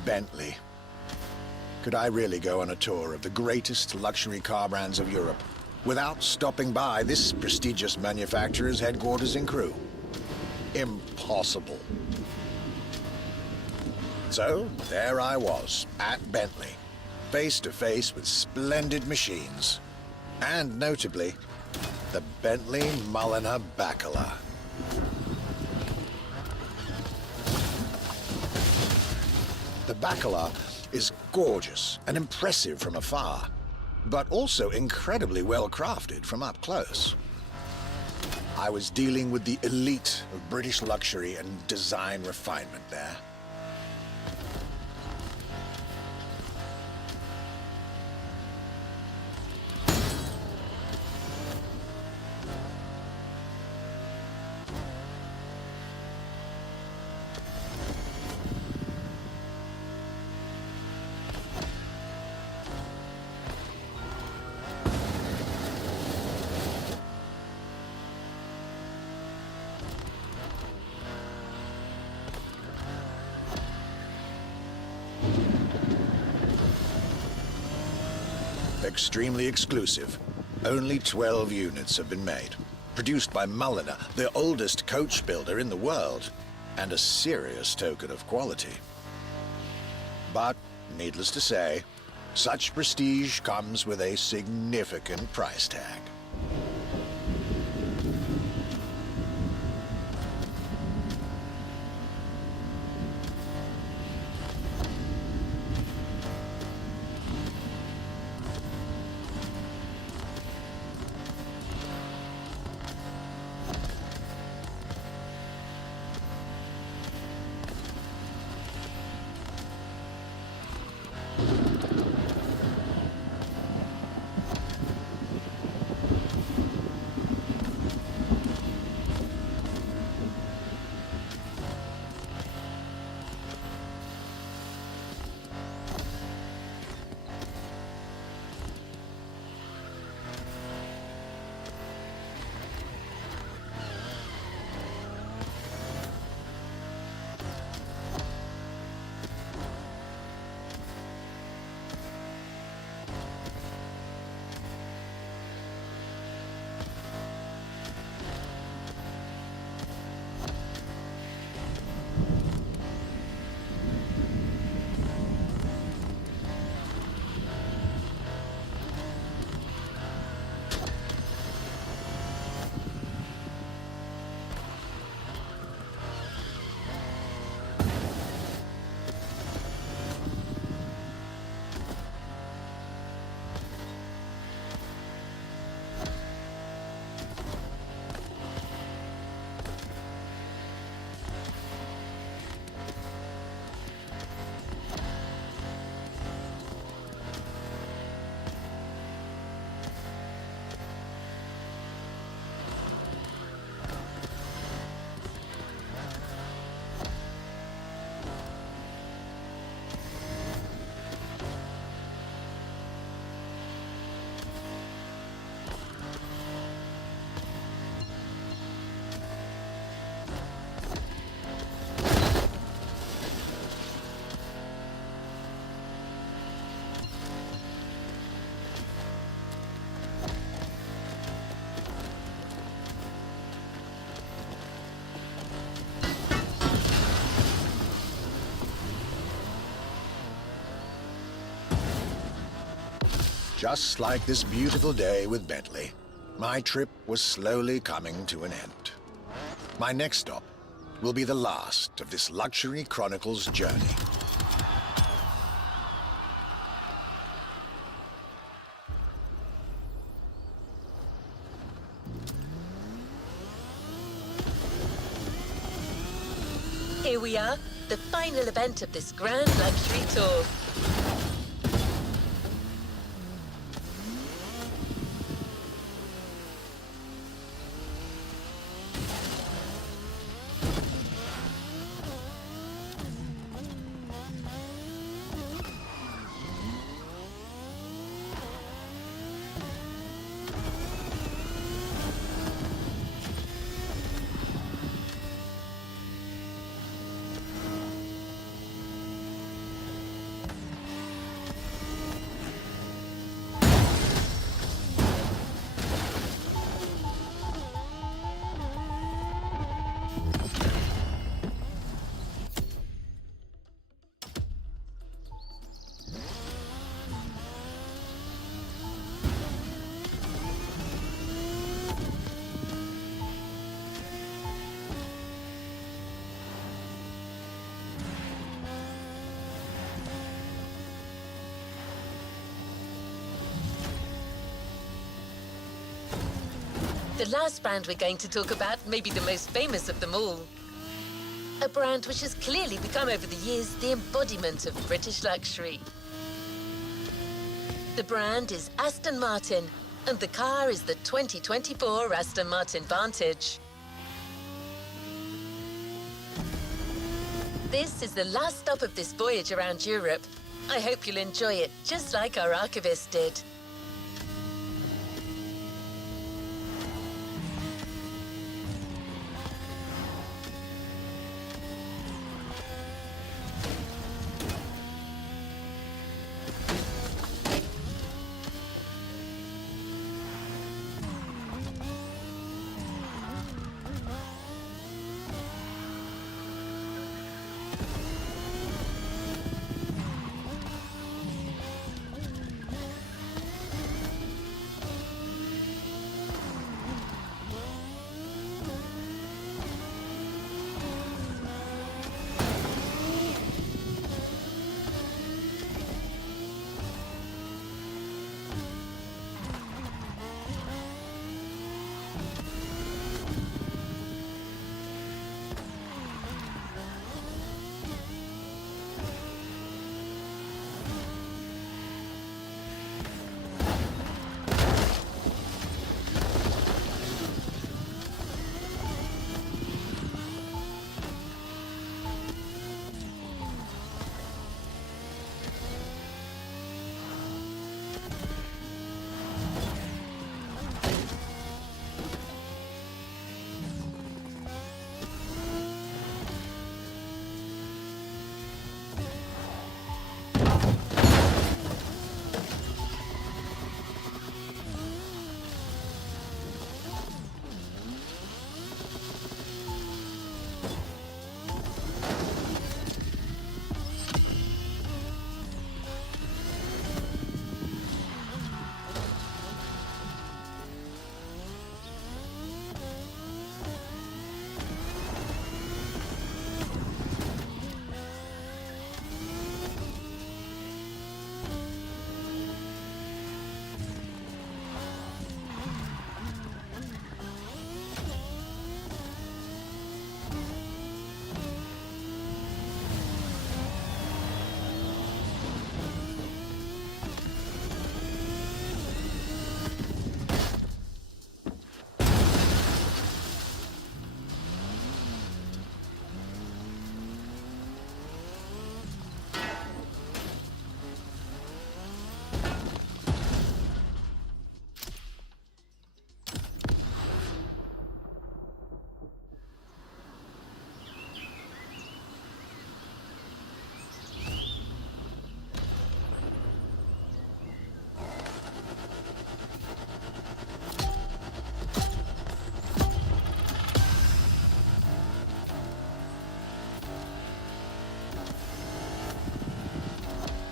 Bentley. Could I really go on a tour of the greatest luxury car brands of Europe without stopping by this prestigious manufacturer's headquarters in Crewe? Impossible. So, there I was, at Bentley, face to face with splendid machines. And notably, the Bentley Mulliner Bacala. The Bacala is gorgeous and impressive from afar, but also incredibly well crafted from up close. I was dealing with the elite of British luxury and design refinement there. Extremely exclusive. Only 12 units have been made. Produced by Mulliner, the oldest coach builder in the world, and a serious token of quality. But, needless to say, such prestige comes with a significant price tag. Just like this beautiful day with Bentley, my trip was slowly coming to an end. My next stop will be the last of this Luxury Chronicles journey. Here we are, the final event of this grand luxury tour. The last brand we're going to talk about may be the most famous of them all. A brand which has clearly become over the years the embodiment of British luxury. The brand is Aston Martin, and the car is the 2024 Aston Martin Vantage. This is the last stop of this voyage around Europe. I hope you'll enjoy it just like our archivist did.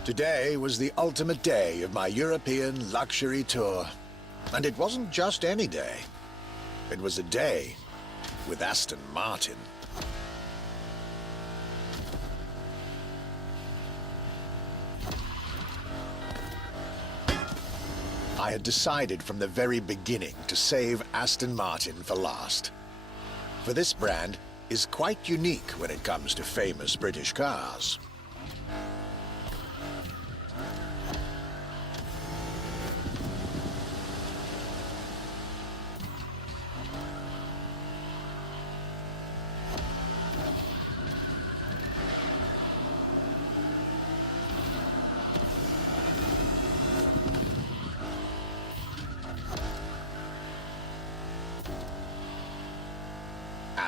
Today was the ultimate day of my European luxury tour. And it wasn't just any day. It was a day with Aston Martin. I had decided from the very beginning to save Aston Martin for last. For this brand is quite unique when it comes to famous British cars.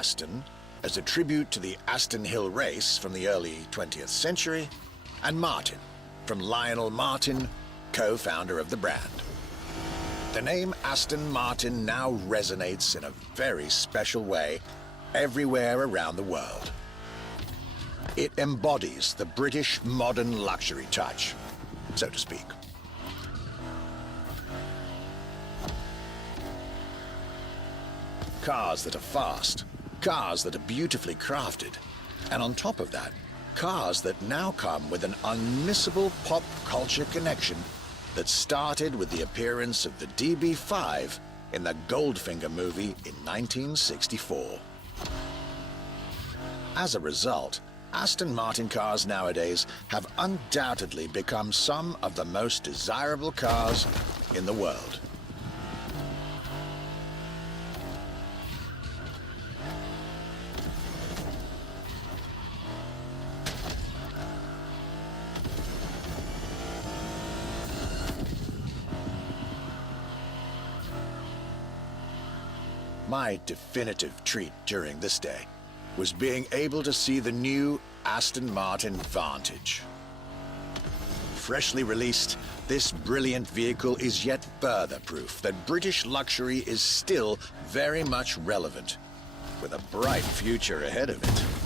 Aston, as a tribute to the Aston Hill race from the early 20th century, and Martin, from Lionel Martin, co-founder of the brand. The name Aston Martin now resonates in a very special way everywhere around the world. It embodies the British modern luxury touch, so to speak. Cars that are fast, cars that are beautifully crafted, and on top of that, cars that now come with an unmissable pop culture connection that started with the appearance of the DB5 in the Goldfinger movie in 1964. As a result, Aston Martin cars nowadays have undoubtedly become some of the most desirable cars in the world. My definitive treat during this day was being able to see the new Aston Martin Vantage. Freshly released, this brilliant vehicle is yet further proof that British luxury is still very much relevant, with a bright future ahead of it.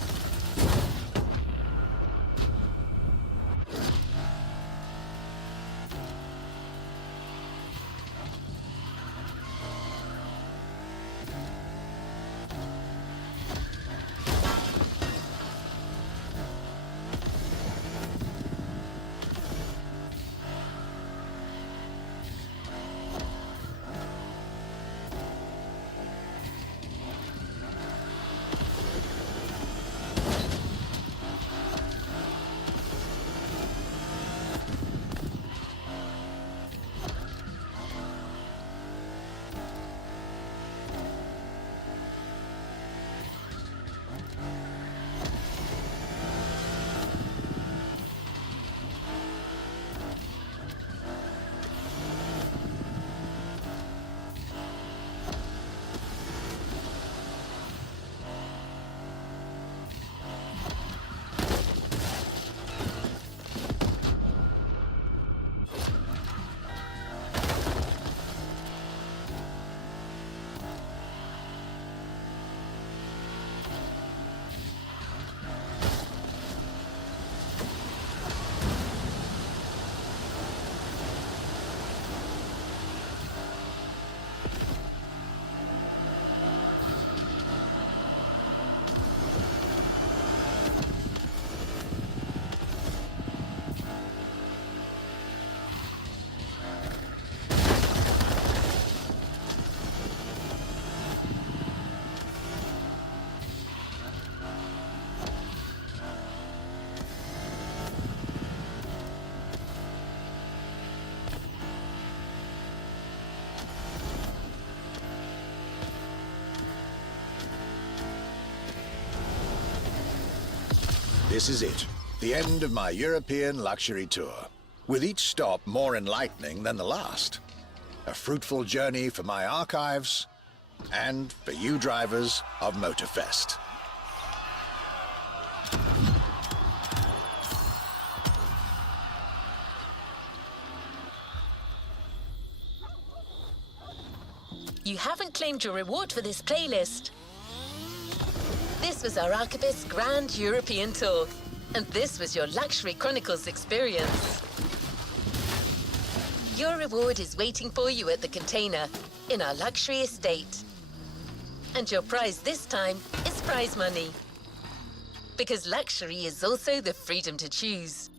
This is it, the end of my European luxury tour, with each stop more enlightening than the last. A fruitful journey for my archives, and for you drivers of Motorfest. You haven't claimed your reward for this playlist. This was our Archivist's Grand European Tour, and this was your Luxury Chronicles experience. Your reward is waiting for you at the container in our luxury estate. And your prize this time is prize money. Because luxury is also the freedom to choose.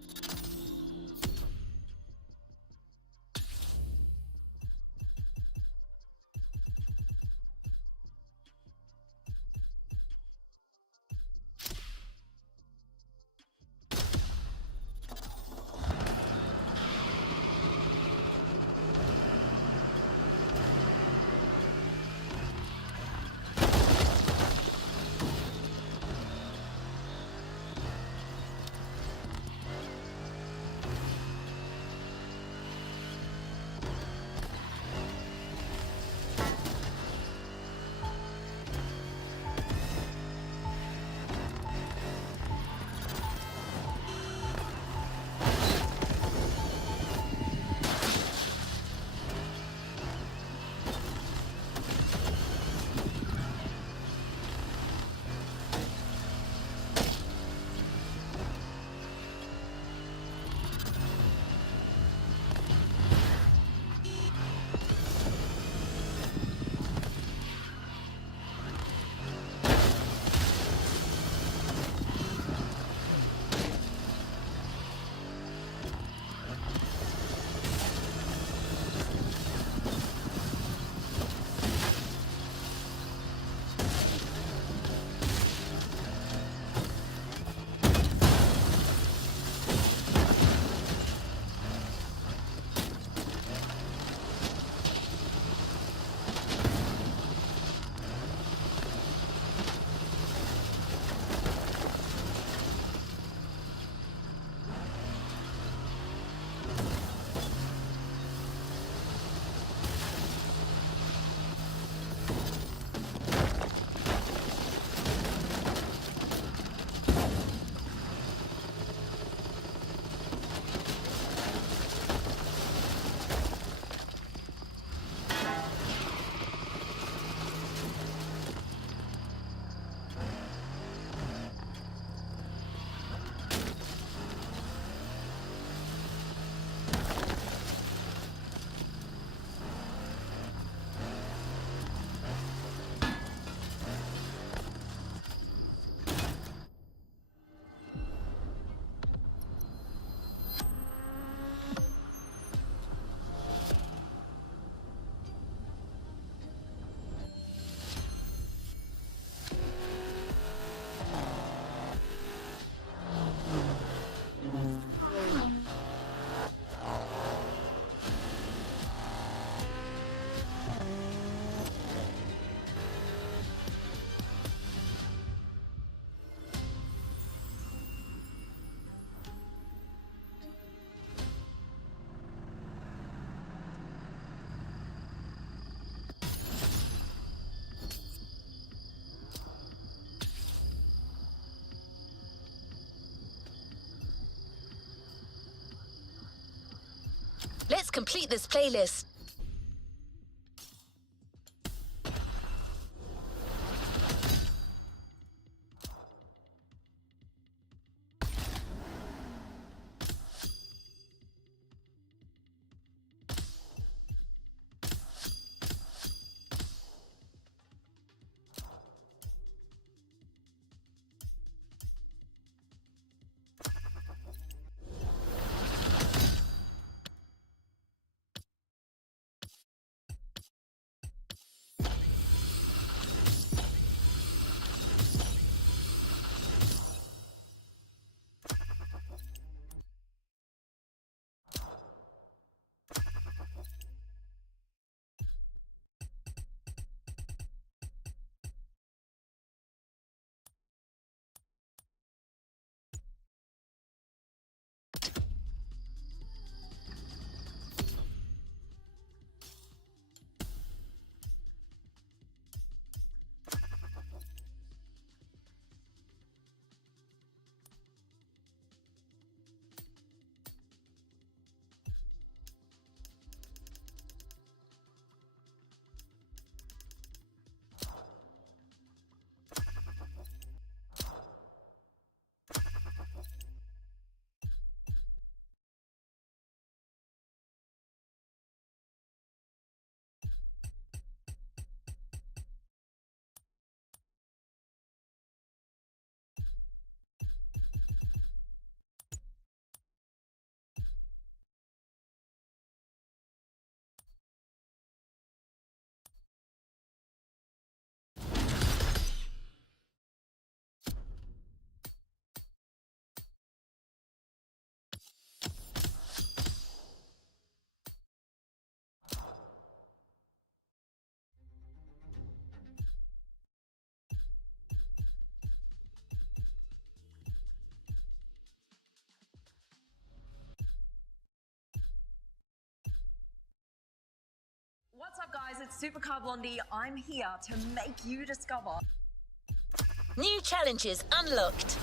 Let's complete this playlist. Guys, it's Supercar Blondie. I'm here to make you discover. New challenges unlocked.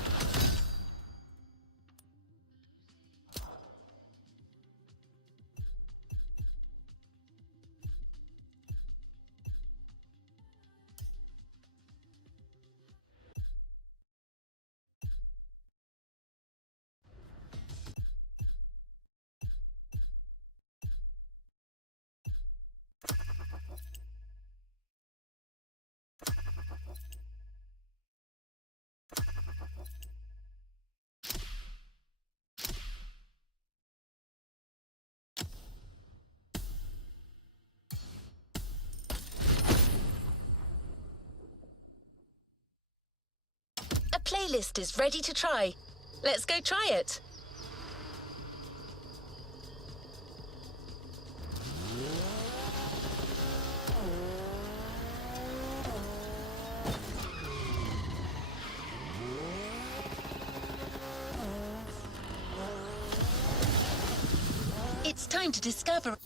A playlist is ready to try. Let's go try it. It's time to discover.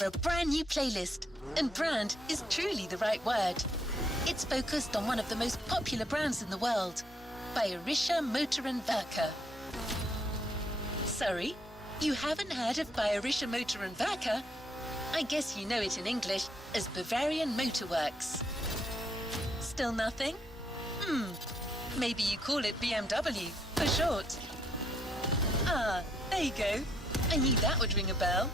A brand new playlist, and brand is truly the right word. It's focused on one of the most popular brands in the world, Bayerischer Motor & Werke. Sorry, you haven't heard of Bayerischer Motor & Werke? I guess you know it in English as Bavarian Motor Works. Still nothing? Maybe you call it BMW for short. Ah, there you go. I knew that would ring a bell.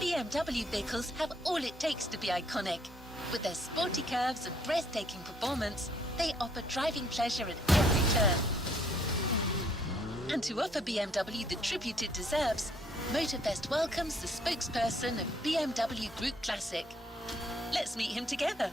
BMW vehicles have all it takes to be iconic. With their sporty curves and breathtaking performance, they offer driving pleasure at every turn. And to offer BMW the tribute it deserves, Motorfest welcomes the spokesperson of BMW Group Classic. Let's meet him together.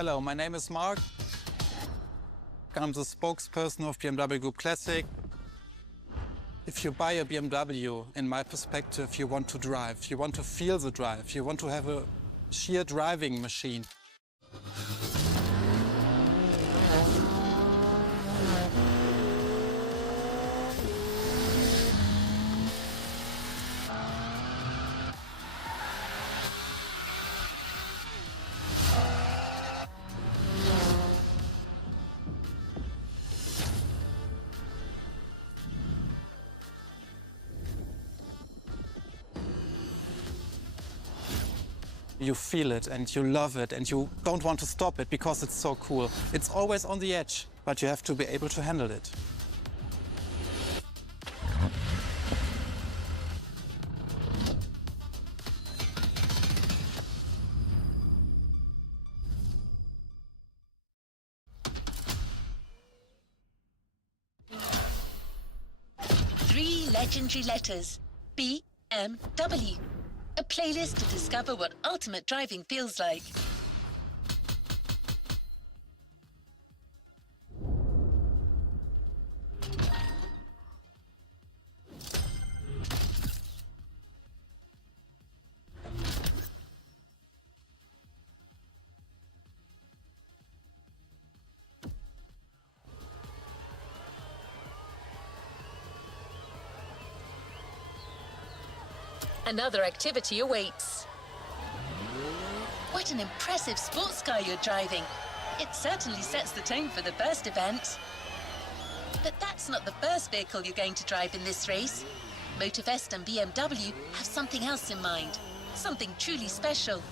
Hello, my name is Mark. I'm the spokesperson of BMW Group Classic. If you buy a BMW, in my perspective, you want to drive. You want to feel the drive. You want to have a sheer driving machine. You feel it and you love it and you don't want to stop it because it's so cool. It's always on the edge, but you have to be able to handle it. Three legendary letters. BMW. A playlist to discover what ultimate driving feels like. Another activity awaits. What an impressive sports car you're driving. It certainly sets the tone for the first event. But that's not the first vehicle you're going to drive in this race. Motorfest and BMW have something else in mind. Something truly special.